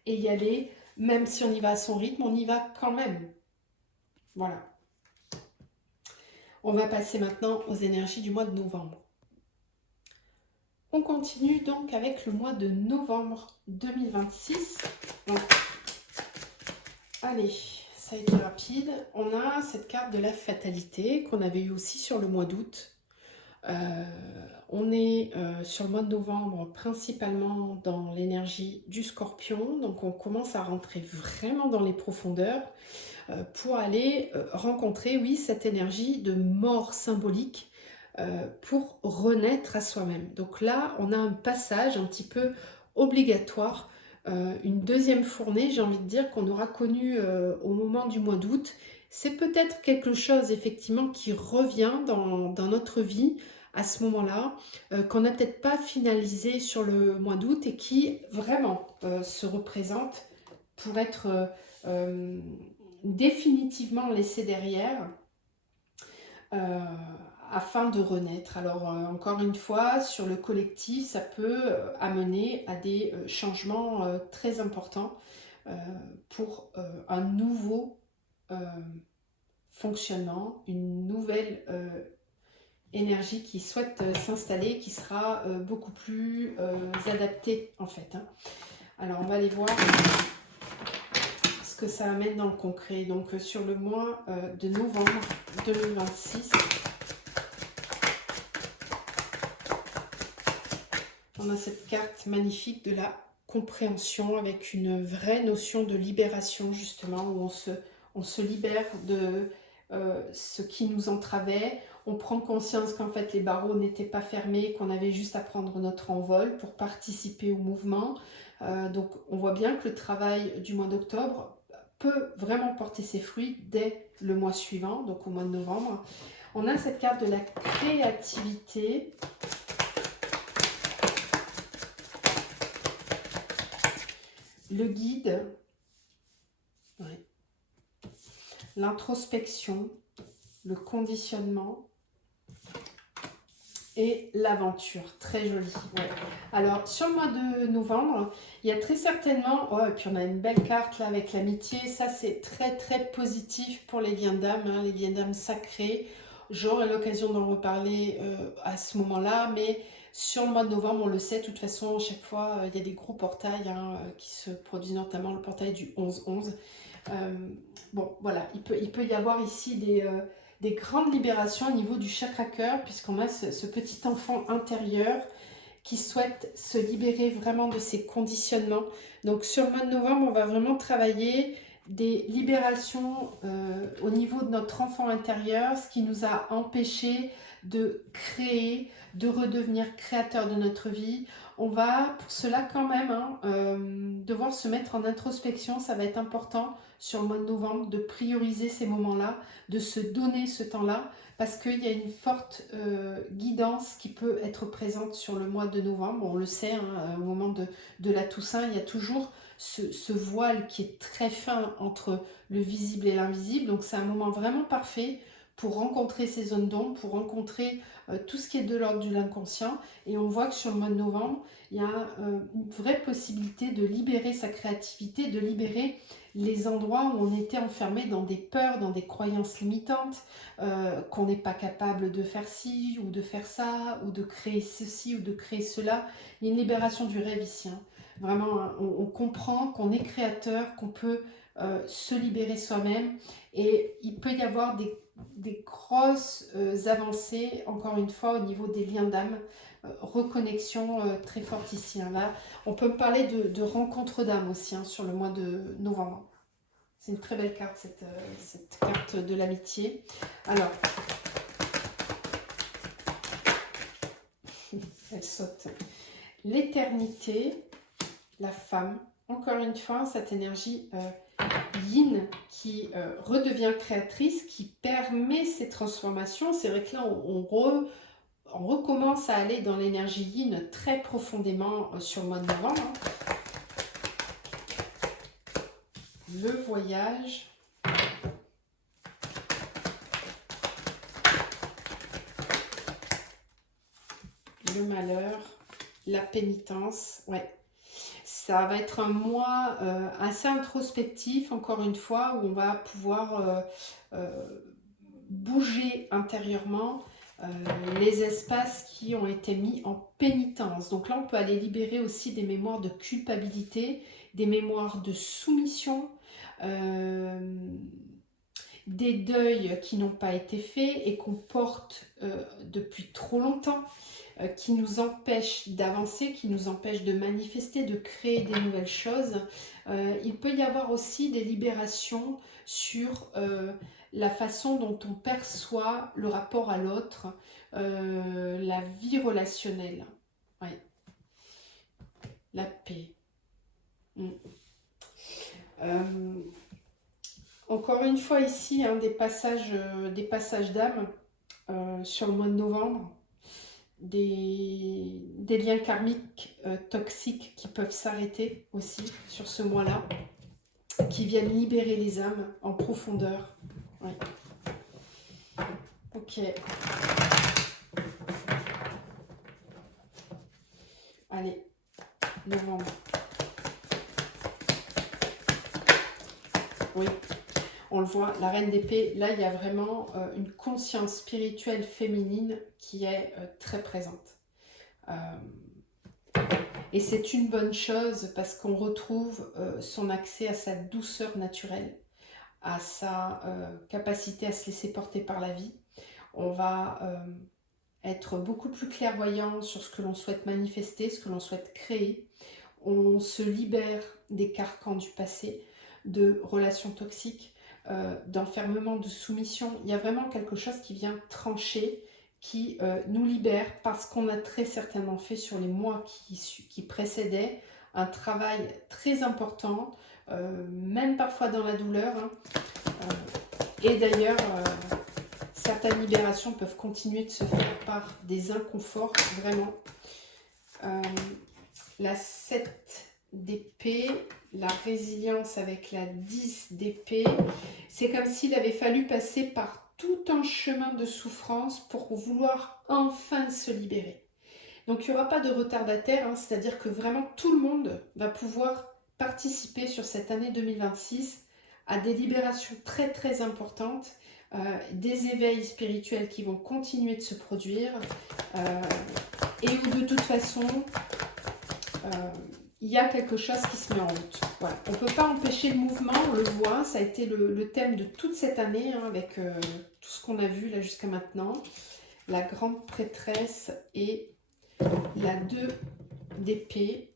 et y aller. Même si on y va à son rythme, on y va quand même. Voilà. On va passer maintenant aux énergies du mois de novembre. On continue donc avec le mois de novembre 2026. Donc, allez, ça a été rapide. On a cette carte de la fatalité qu'on avait eu aussi sur le mois d'août. On est sur le mois de novembre principalement dans l'énergie du Scorpion, donc on commence à rentrer vraiment dans les profondeurs pour aller rencontrer, oui, cette énergie de mort symbolique pour renaître à soi-même. Donc là, on a un passage un petit peu obligatoire, une deuxième fournée, j'ai envie de dire, qu'on aura connue au moment du mois d'août. C'est peut-être quelque chose effectivement qui revient dans notre vie à ce moment-là, qu'on n'a peut-être pas finalisé sur le mois d'août et qui vraiment se représente pour être définitivement laissé derrière afin de renaître. Alors encore une fois, sur le collectif, ça peut amener à des changements très importants pour un nouveau fonctionnement, une nouvelle énergie qui souhaite s'installer, qui sera beaucoup plus adaptée en fait. Hein. Alors on va aller voir ce que ça amène dans le concret. Donc sur le mois de novembre 2026, on a cette carte magnifique de la compréhension avec une vraie notion de libération justement, où on se libère de ce qui nous entravait. On prend conscience qu'en fait les barreaux n'étaient pas fermés, qu'on avait juste à prendre notre envol pour participer au mouvement. Donc on voit bien que le travail du mois d'octobre peut vraiment porter ses fruits dès le mois suivant, donc au mois de novembre. On a cette carte de la créativité. Le guide. Ouais. L'introspection. Le conditionnement. Et l'aventure, très joli. Ouais. Alors, sur le mois de novembre, il y a très certainement... Oh, et puis on a une belle carte là avec l'amitié. Ça, c'est très, très positif pour les liens d'âme, hein, les liens d'âme sacrés. J'aurai l'occasion d'en reparler à ce moment-là, mais sur le mois de novembre, on le sait, de toute façon, à chaque fois, il y a des gros portails hein, qui se produisent, notamment le portail du 11-11. Bon, voilà, il peut y avoir ici des grandes libérations au niveau du chakra cœur, puisqu'on a ce petit enfant intérieur qui souhaite se libérer vraiment de ses conditionnements. Donc sur le mois de novembre, on va vraiment travailler des libérations au niveau de notre enfant intérieur, ce qui nous a empêché de créer, de redevenir créateur de notre vie. On va pour cela quand même devoir se mettre en introspection, ça va être important sur le mois de novembre, de prioriser ces moments-là, de se donner ce temps-là, parce qu'il y a une forte guidance qui peut être présente sur le mois de novembre. On le sait, hein, au moment de la Toussaint, il y a toujours ce voile qui est très fin entre le visible et l'invisible. Donc c'est un moment vraiment parfait pour rencontrer ces zones d'ombre, pour rencontrer tout ce qui est de l'ordre de l'inconscient. Et on voit que sur le mois de novembre, il y a une vraie possibilité de libérer sa créativité, de libérer les endroits où on était enfermé dans des peurs, dans des croyances limitantes, qu'on n'est pas capable de faire ci ou de faire ça, ou de créer ceci ou de créer cela. Il y a une libération du rêve ici. Hein. Vraiment, hein, on comprend qu'on est créateur, qu'on peut se libérer soi-même, et il peut y avoir des grosses avancées, encore une fois, au niveau des liens d'âme, reconnexion très forte ici. Hein. Là, on peut me parler de rencontre d'âme aussi hein, sur le mois de novembre. C'est une très belle carte, cette carte de l'amitié. Alors, elle saute. L'éternité, la femme, encore une fois, cette énergie yin qui redevient créatrice, qui permet ces transformations. C'est vrai que là, on recommence à aller dans l'énergie yin très profondément sur le mois de novembre. Hein. Le voyage. Le malheur. La pénitence. Ouais. Ça va être un mois assez introspectif, encore une fois, où on va pouvoir bouger intérieurement les espaces qui ont été mis en pénitence. Donc là, on peut aller libérer aussi des mémoires de culpabilité, des mémoires de soumission, des deuils qui n'ont pas été faits et qu'on porte depuis trop longtemps, qui nous empêchent d'avancer, qui nous empêchent de manifester, de créer des nouvelles choses. Il peut y avoir aussi des libérations sur la façon dont on perçoit le rapport à l'autre, la vie relationnelle. Ouais. La paix. Encore une fois ici, hein, des passages d'âme sur le mois de novembre, des liens karmiques toxiques qui peuvent s'arrêter aussi sur ce mois-là, qui viennent libérer les âmes en profondeur. Ouais. Ok. Allez, novembre. Oui, on le voit, la reine d'épée, là il y a vraiment une conscience spirituelle féminine qui est très présente. Et c'est une bonne chose parce qu'on retrouve son accès à sa douceur naturelle, à sa capacité à se laisser porter par la vie. On va être beaucoup plus clairvoyant sur ce que l'on souhaite manifester, ce que l'on souhaite créer. On se libère des carcans du passé, de relations toxiques, d'enfermement, de soumission. Il y a vraiment quelque chose qui vient trancher, qui nous libère parce qu'on a très certainement fait sur les mois qui précédaient un travail très important, même parfois dans la douleur. Hein. Et d'ailleurs, certaines libérations peuvent continuer de se faire par des inconforts, vraiment. La 7 d'épée, la résilience avec la 10 d'épée. C'est comme s'il avait fallu passer par tout un chemin de souffrance pour vouloir enfin se libérer. Donc il n'y aura pas de retardataire, hein, c'est-à-dire que vraiment tout le monde va pouvoir participer sur cette année 2026 à des libérations très très importantes, des éveils spirituels qui vont continuer de se produire, et où de toute façon il y a quelque chose qui se met en route. Voilà. On ne peut pas empêcher le mouvement, on le voit, ça a été le thème de toute cette année, hein, avec tout ce qu'on a vu là jusqu'à maintenant. La grande prêtresse et la 2 d'épée.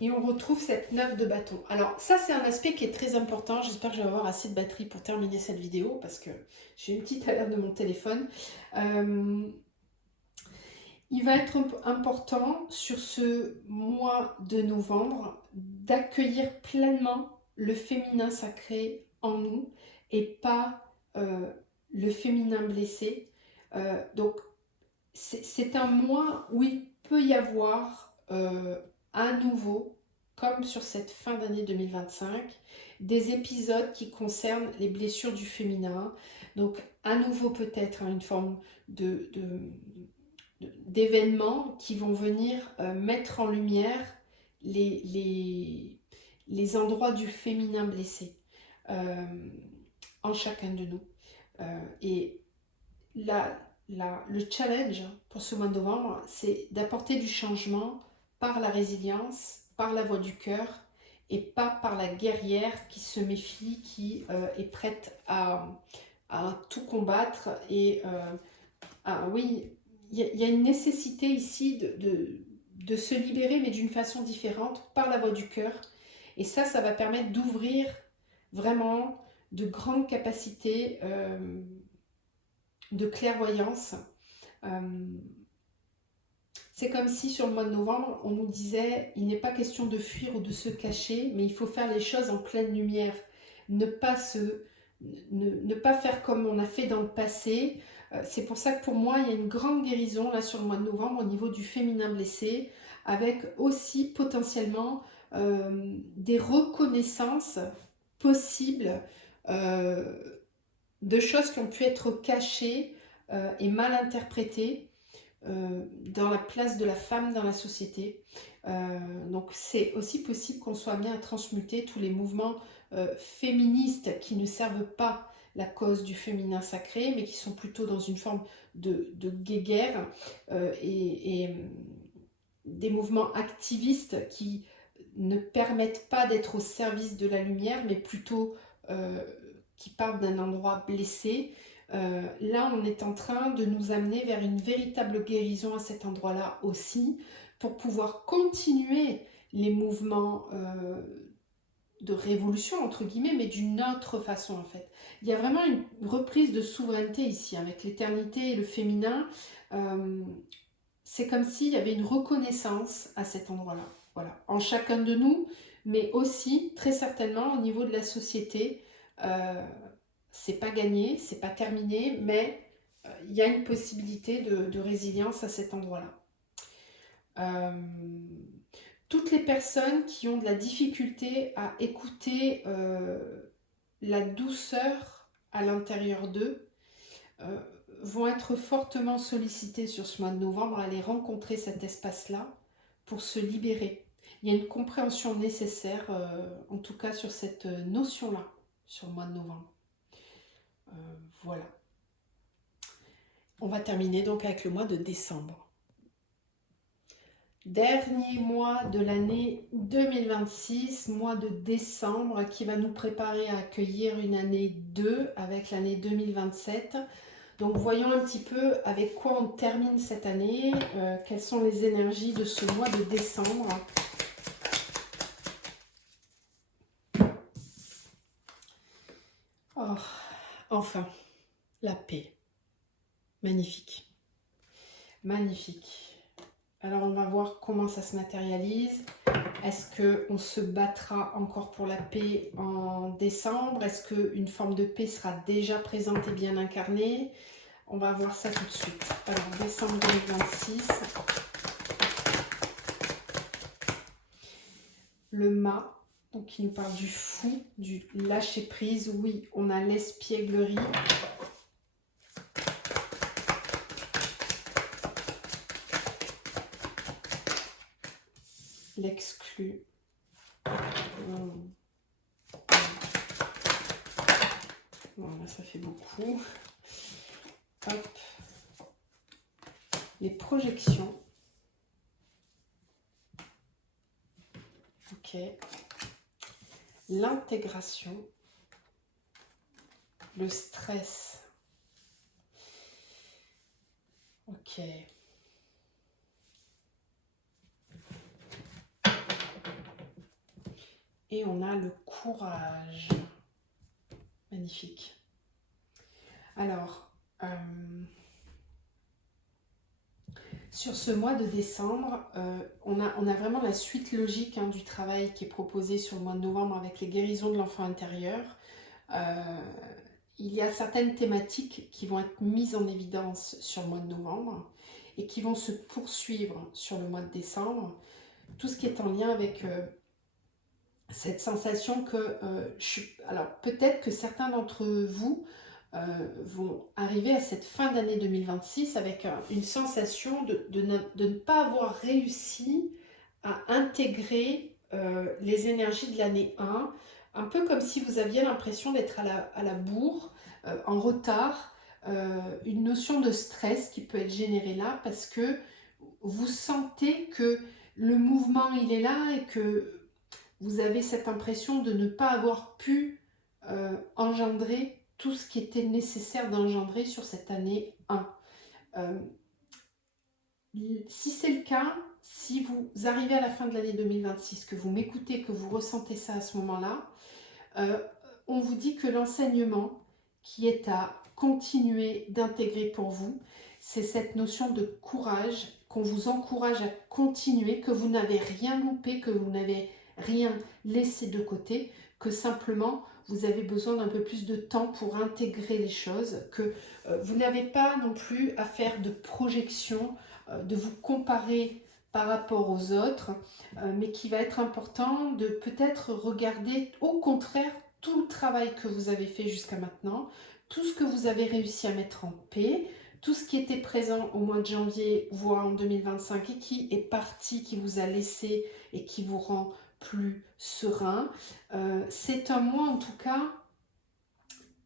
Et on retrouve cette 9 de bâton. Alors ça, c'est un aspect qui est très important. J'espère que je vais avoir assez de batterie pour terminer cette vidéo, parce que j'ai une petite alerte de mon téléphone. Il va être important sur ce mois de novembre d'accueillir pleinement le féminin sacré en nous et pas le féminin blessé. Donc c'est un mois où il peut y avoir à nouveau, comme sur cette fin d'année 2025, des épisodes qui concernent les blessures du féminin. Donc à nouveau peut-être une forme d'événements qui vont venir mettre en lumière les endroits du féminin blessé en chacun de nous. Et le challenge pour ce mois de novembre, c'est d'apporter du changement par la résilience, par la voix du cœur, et pas par la guerrière qui se méfie, qui est prête à tout combattre. Et oui, il y a une nécessité ici de se libérer, mais d'une façon différente, par la voix du cœur. Et ça va permettre d'ouvrir vraiment de grandes capacités de clairvoyance. C'est comme si sur le mois de novembre, on nous disait, il n'est pas question de fuir ou de se cacher, mais il faut faire les choses en pleine lumière. Ne pas faire comme on a fait dans le passé. C'est pour ça que pour moi, il y a une grande guérison là sur le mois de novembre au niveau du féminin blessé, avec aussi potentiellement des reconnaissances possibles de choses qui ont pu être cachées et mal interprétées dans la place de la femme dans la société. Donc c'est aussi possible qu'on soit amené à transmuter tous les mouvements féministes qui ne servent pas la cause du féminin sacré, mais qui sont plutôt dans une forme de guéguerre et des mouvements activistes qui ne permettent pas d'être au service de la lumière, mais plutôt qui partent d'un endroit blessé. Là, on est en train de nous amener vers une véritable guérison à cet endroit-là aussi, pour pouvoir continuer les mouvements de révolution, entre guillemets, mais d'une autre façon, en fait. Il y a vraiment une reprise de souveraineté ici, avec l'éternité et le féminin. C'est comme s'il y avait une reconnaissance à cet endroit-là, voilà, en chacun de nous, mais aussi, très certainement, au niveau de la société. C'est pas gagné, c'est pas terminé, mais il y a une possibilité de résilience à cet endroit-là. Toutes les personnes qui ont de la difficulté à écouter la douceur à l'intérieur d'eux vont être fortement sollicitées sur ce mois de novembre à aller rencontrer cet espace-là pour se libérer. Il y a une compréhension nécessaire, en tout cas sur cette notion-là, sur le mois de novembre. Voilà. On va terminer donc avec le mois de décembre. Dernier mois de l'année 2026, mois de décembre, qui va nous préparer à accueillir une année 2 avec l'année 2027. Donc voyons un petit peu avec quoi on termine cette année, quelles sont les énergies de ce mois de décembre. Oh, enfin, la paix. Magnifique. Magnifique. Alors on va voir comment ça se matérialise. Est-ce qu'on se battra encore pour la paix en décembre? Est-ce qu'une forme de paix sera déjà présente et bien incarnée? On va voir ça tout de suite. Alors, décembre 2026. Le mât, donc qui nous parle du fou, du lâcher prise. Oui, on a l'espièglerie. L'exclu. Voilà, ça fait beaucoup. Hop. Les projections. Ok. L'intégration. Le stress. Ok. Et on a le courage. Magnifique. Alors, sur ce mois de décembre, on a vraiment la suite logique du travail qui est proposé sur le mois de novembre avec les guérisons de l'enfant intérieur. Il y a certaines thématiques qui vont être mises en évidence sur le mois de novembre et qui vont se poursuivre sur le mois de décembre. Tout ce qui est en lien avec cette sensation que alors peut-être que certains d'entre vous vont arriver à cette fin d'année 2026 avec une sensation de ne pas avoir réussi à intégrer les énergies de l'année 1, un peu comme si vous aviez l'impression d'être à la bourre, en retard, une notion de stress qui peut être générée là parce que vous sentez que le mouvement il est là et que vous avez cette impression de ne pas avoir pu engendrer tout ce qui était nécessaire d'engendrer sur cette année 1. Si c'est le cas, si vous arrivez à la fin de l'année 2026, que vous m'écoutez, que vous ressentez ça à ce moment-là, on vous dit que l'enseignement qui est à continuer d'intégrer pour vous, c'est cette notion de courage qu'on vous encourage à continuer, que vous n'avez rien loupé, que vous n'avez rien laissé de côté, que simplement vous avez besoin d'un peu plus de temps pour intégrer les choses, que vous n'avez pas non plus à faire de projection, de vous comparer par rapport aux autres, mais qui va être important de peut-être regarder au contraire tout le travail que vous avez fait jusqu'à maintenant, tout ce que vous avez réussi à mettre en paix, tout ce qui était présent au mois de janvier, voire en 2025, et qui est parti, qui vous a laissé et qui vous rend plus serein. C'est un mois en tout cas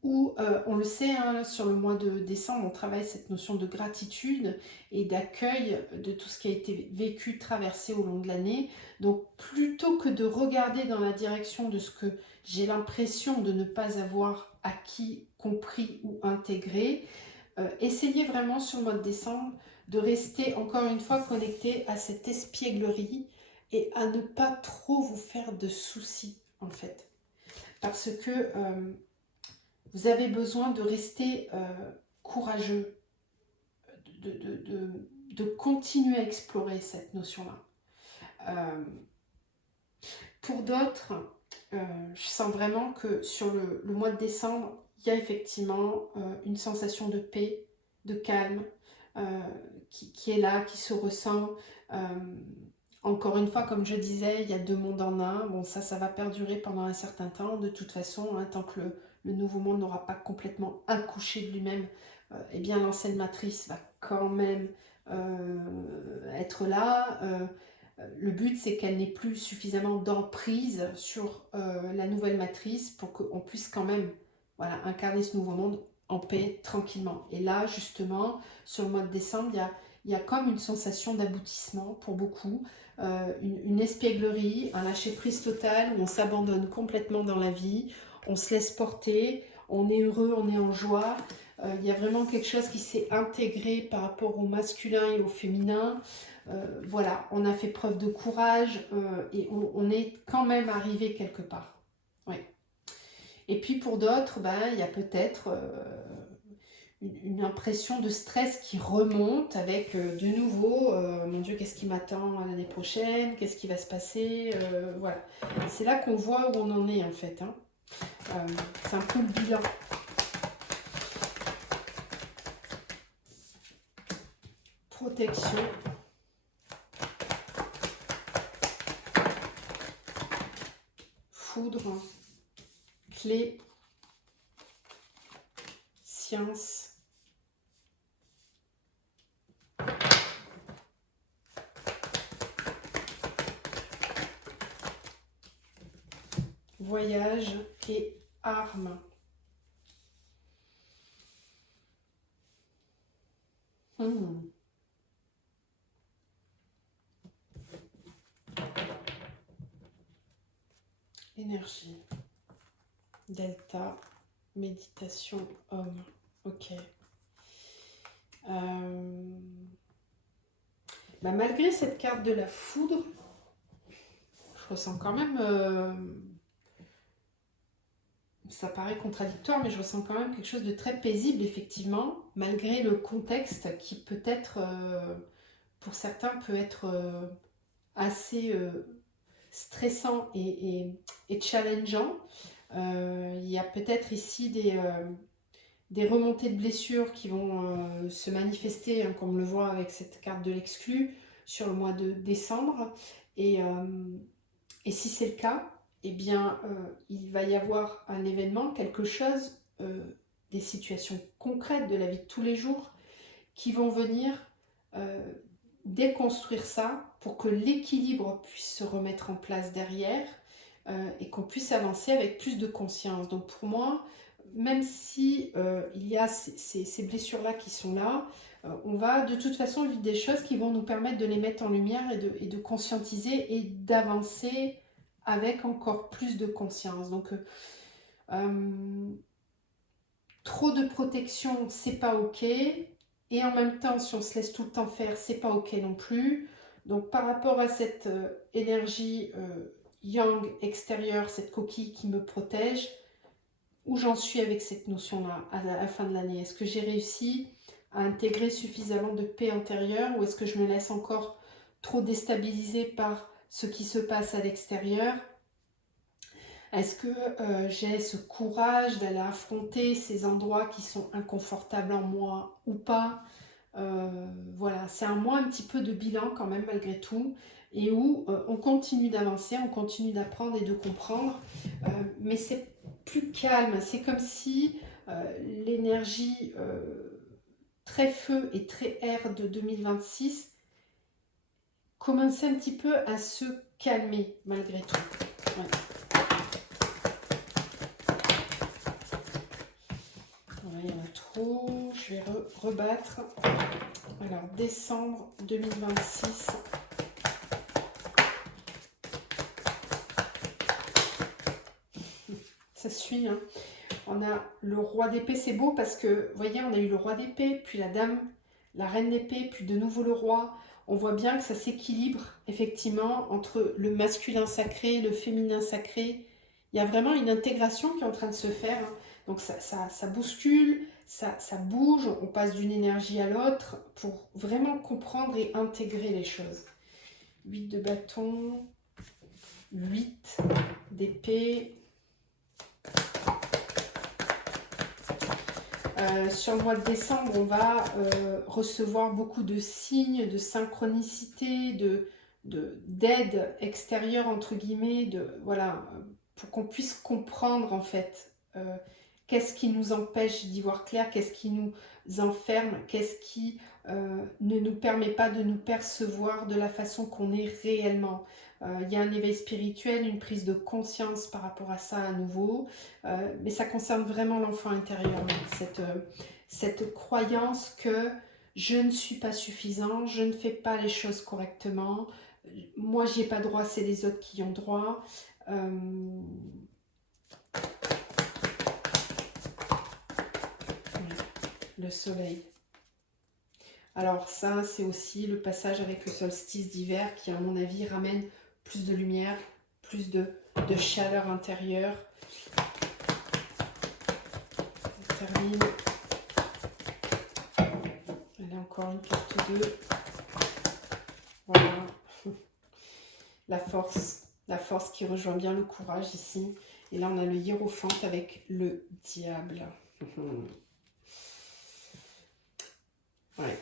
où, on le sait, sur le mois de décembre, on travaille cette notion de gratitude et d'accueil de tout ce qui a été vécu, traversé au long de l'année. Donc plutôt que de regarder dans la direction de ce que j'ai l'impression de ne pas avoir acquis, compris ou intégré, essayez vraiment sur le mois de décembre de rester encore une fois connecté à cette espièglerie et à ne pas trop vous faire de soucis en fait. Parce que vous avez besoin de rester courageux, de continuer à explorer cette notion-là. Pour d'autres, je sens vraiment que sur le mois de décembre, il y a effectivement une sensation de paix, de calme, qui est là, qui se ressent. Encore une fois, comme je disais, il y a deux mondes en un. Bon, ça va perdurer pendant un certain temps, de toute façon, tant que le nouveau monde n'aura pas complètement accouché de lui-même, eh bien l'ancienne matrice va quand même être là. Le but, c'est qu'elle n'ait plus suffisamment d'emprise sur la nouvelle matrice pour qu'on puisse quand même incarner ce nouveau monde en paix, tranquillement. Et là, justement, sur le mois de décembre, il y a comme une sensation d'aboutissement pour beaucoup, une espièglerie, un lâcher-prise total où on s'abandonne complètement dans la vie, on se laisse porter, on est heureux, on est en joie. Il y a vraiment quelque chose qui s'est intégré par rapport au masculin et au féminin. Voilà, on a fait preuve de courage et on est quand même arrivé quelque part. Oui. Et puis pour d'autres, ben, il y a peut-être une impression de stress qui remonte avec de nouveau, mon Dieu, qu'est-ce qui m'attend l'année prochaine, qu'est-ce qui va se passer, voilà. C'est là qu'on voit où on en est en fait. Hein. C'est un peu le bilan. Protection. Foudre. Clé. Science. Voyage et armes. Énergie. Delta. Méditation. Homme. Ok. Bah, malgré cette carte de la foudre, je ressens quand même... ça paraît contradictoire, mais je ressens quand même quelque chose de très paisible, effectivement, malgré le contexte qui peut-être, pour certains, peut être assez stressant et challengeant. Il y a peut-être ici des remontées de blessures qui vont se manifester, hein, comme on le voit avec cette carte de l'exclu, sur le mois de décembre. Et si c'est le cas, eh bien, il va y avoir un événement, quelque chose, des situations concrètes de la vie de tous les jours qui vont venir déconstruire ça pour que l'équilibre puisse se remettre en place derrière et qu'on puisse avancer avec plus de conscience. Donc pour moi, même si il y a ces blessures-là qui sont là, on va de toute façon vivre des choses qui vont nous permettre de les mettre en lumière et de conscientiser et d'avancer avec encore plus de conscience. Donc trop de protection, c'est pas ok. Et en même temps, si on se laisse tout le temps faire, c'est pas ok non plus. Donc par rapport à cette énergie yang extérieure, cette coquille qui me protège, où j'en suis avec cette notion-là à la fin de l'année? Est-ce que j'ai réussi à intégrer suffisamment de paix intérieure ou est-ce que je me laisse encore trop déstabiliser par ce qui se passe à l'extérieur? Est-ce que j'ai ce courage d'aller affronter ces endroits qui sont inconfortables en moi ou pas? Voilà, c'est un mois un petit peu de bilan quand même malgré tout et où on continue d'avancer, on continue d'apprendre et de comprendre, mais c'est plus calme, c'est comme si l'énergie très feu et très air de 2026 commençait un petit peu à se calmer malgré tout. Ouais. Voilà, il y en a trop, je vais rebattre. Alors, décembre 2026. Ça suit, hein. On a le roi d'épée, c'est beau parce que, vous voyez, on a eu le roi d'épée, puis la dame, la reine d'épée, puis de nouveau le roi. On voit bien que ça s'équilibre, effectivement, entre le masculin sacré, le féminin sacré. Il y a vraiment une intégration qui est en train de se faire. Hein. Donc ça bouscule, ça bouge, on passe d'une énergie à l'autre pour vraiment comprendre et intégrer les choses. 8 de bâton, 8 d'épée. Sur le mois de décembre, on va recevoir beaucoup de signes, de synchronicité, d'aide extérieure, entre guillemets, voilà, pour qu'on puisse comprendre en fait qu'est-ce qui nous empêche d'y voir clair, qu'est-ce qui nous enferme, qu'est-ce qui ne nous permet pas de nous percevoir de la façon qu'on est réellement. Il y a un éveil spirituel, une prise de conscience par rapport à ça à nouveau, mais ça concerne vraiment l'enfant intérieur, cette croyance que je ne suis pas suffisant, je ne fais pas les choses correctement, moi j'y ai pas droit, c'est les autres qui y ont droit. le soleil. Alors ça, c'est aussi le passage avec le solstice d'hiver qui, à mon avis, ramène plus de lumière, plus de chaleur intérieure. On termine. Allez, encore une carte 2. Voilà. La force qui rejoint bien le courage ici. Et là, on a le hiérophante avec le diable. Ouais.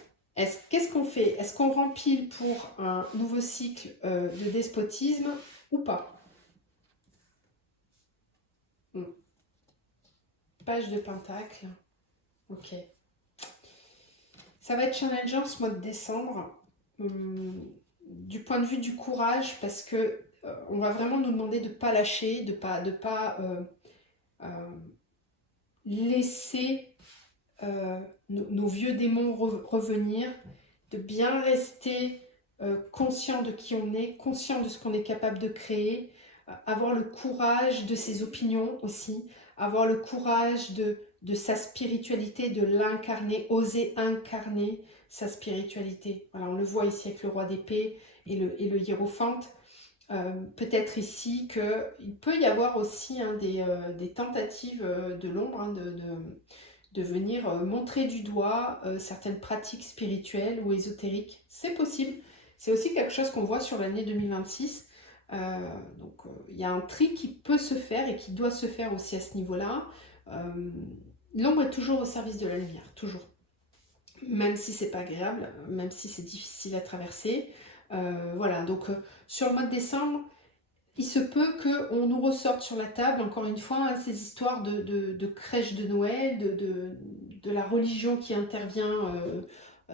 Qu'est-ce qu'on fait? Est-ce qu'on rempile pour un nouveau cycle de despotisme ou pas? Page de pentacle. Ok. Ça va être challengeant ce mois de décembre. Du point de vue du courage, parce que on va vraiment nous demander de ne pas lâcher, de pas laisser nos vieux démons revenir, de bien rester conscient de qui on est, conscient de ce qu'on est capable de créer, avoir le courage de ses opinions aussi, avoir le courage de sa spiritualité, de l'incarner, oser incarner sa spiritualité. Voilà, on le voit ici avec le roi d'épée et le hiérophante. Peut-être ici qu'il peut y avoir aussi des tentatives de l'ombre, de venir montrer du doigt certaines pratiques spirituelles ou ésotériques. C'est possible. C'est aussi quelque chose qu'on voit sur l'année 2026. Donc il y a un tri qui peut se faire et qui doit se faire aussi à ce niveau-là. L'ombre est toujours au service de la lumière, toujours. Même si c'est pas agréable, même si c'est difficile à traverser. Voilà, donc sur le mois de décembre, il se peut qu'on nous ressorte sur la table, encore une fois, hein, ces histoires de crèche de Noël, de la religion qui intervient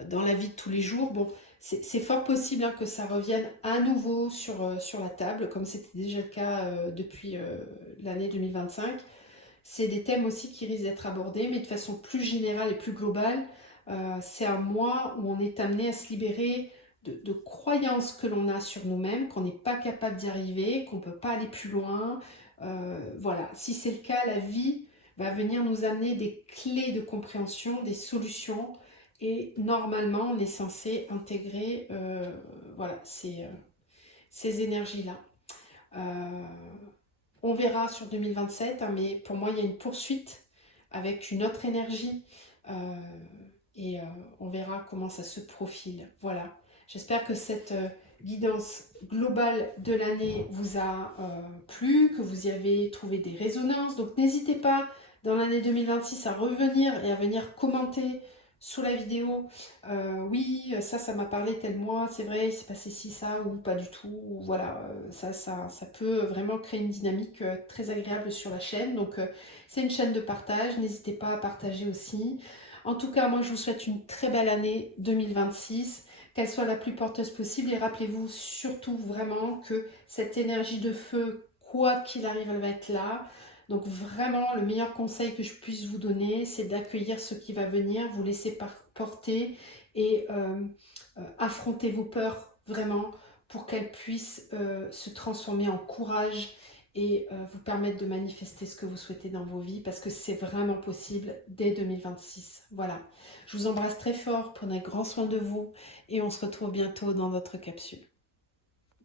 dans la vie de tous les jours. Bon, c'est fort possible hein, que ça revienne à nouveau sur la table, comme c'était déjà le cas depuis l'année 2025. C'est des thèmes aussi qui risquent d'être abordés, mais de façon plus générale et plus globale. C'est un mois où on est amené à se libérer de croyances que l'on a sur nous-mêmes, qu'on n'est pas capable d'y arriver, qu'on ne peut pas aller plus loin. Voilà, si c'est le cas, la vie va venir nous amener des clés de compréhension, des solutions, et normalement, on est censé intégrer voilà, ces énergies-là. On verra sur 2027, hein, mais pour moi, il y a une poursuite avec une autre énergie. Et on verra comment ça se profile. Voilà. J'espère que cette guidance globale de l'année vous a plu, que vous y avez trouvé des résonances. Donc n'hésitez pas dans l'année 2026 à revenir et à venir commenter sous la vidéo. Oui, ça m'a parlé tel mois, c'est vrai, il s'est passé ci, ça, ou pas du tout. Voilà, ça peut vraiment créer une dynamique très agréable sur la chaîne. Donc c'est une chaîne de partage, n'hésitez pas à partager aussi. En tout cas, moi je vous souhaite une très belle année 2026, qu'elle soit la plus porteuse possible et rappelez-vous surtout vraiment que cette énergie de feu, quoi qu'il arrive, elle va être là. Donc vraiment, le meilleur conseil que je puisse vous donner, c'est d'accueillir ce qui va venir, vous laisser porter et affronter vos peurs vraiment pour qu'elles puissent se transformer en courage et vous permettre de manifester ce que vous souhaitez dans vos vies parce que c'est vraiment possible dès 2026. Voilà, je vous embrasse très fort, prenez grand soin de vous et on se retrouve bientôt dans notre capsule.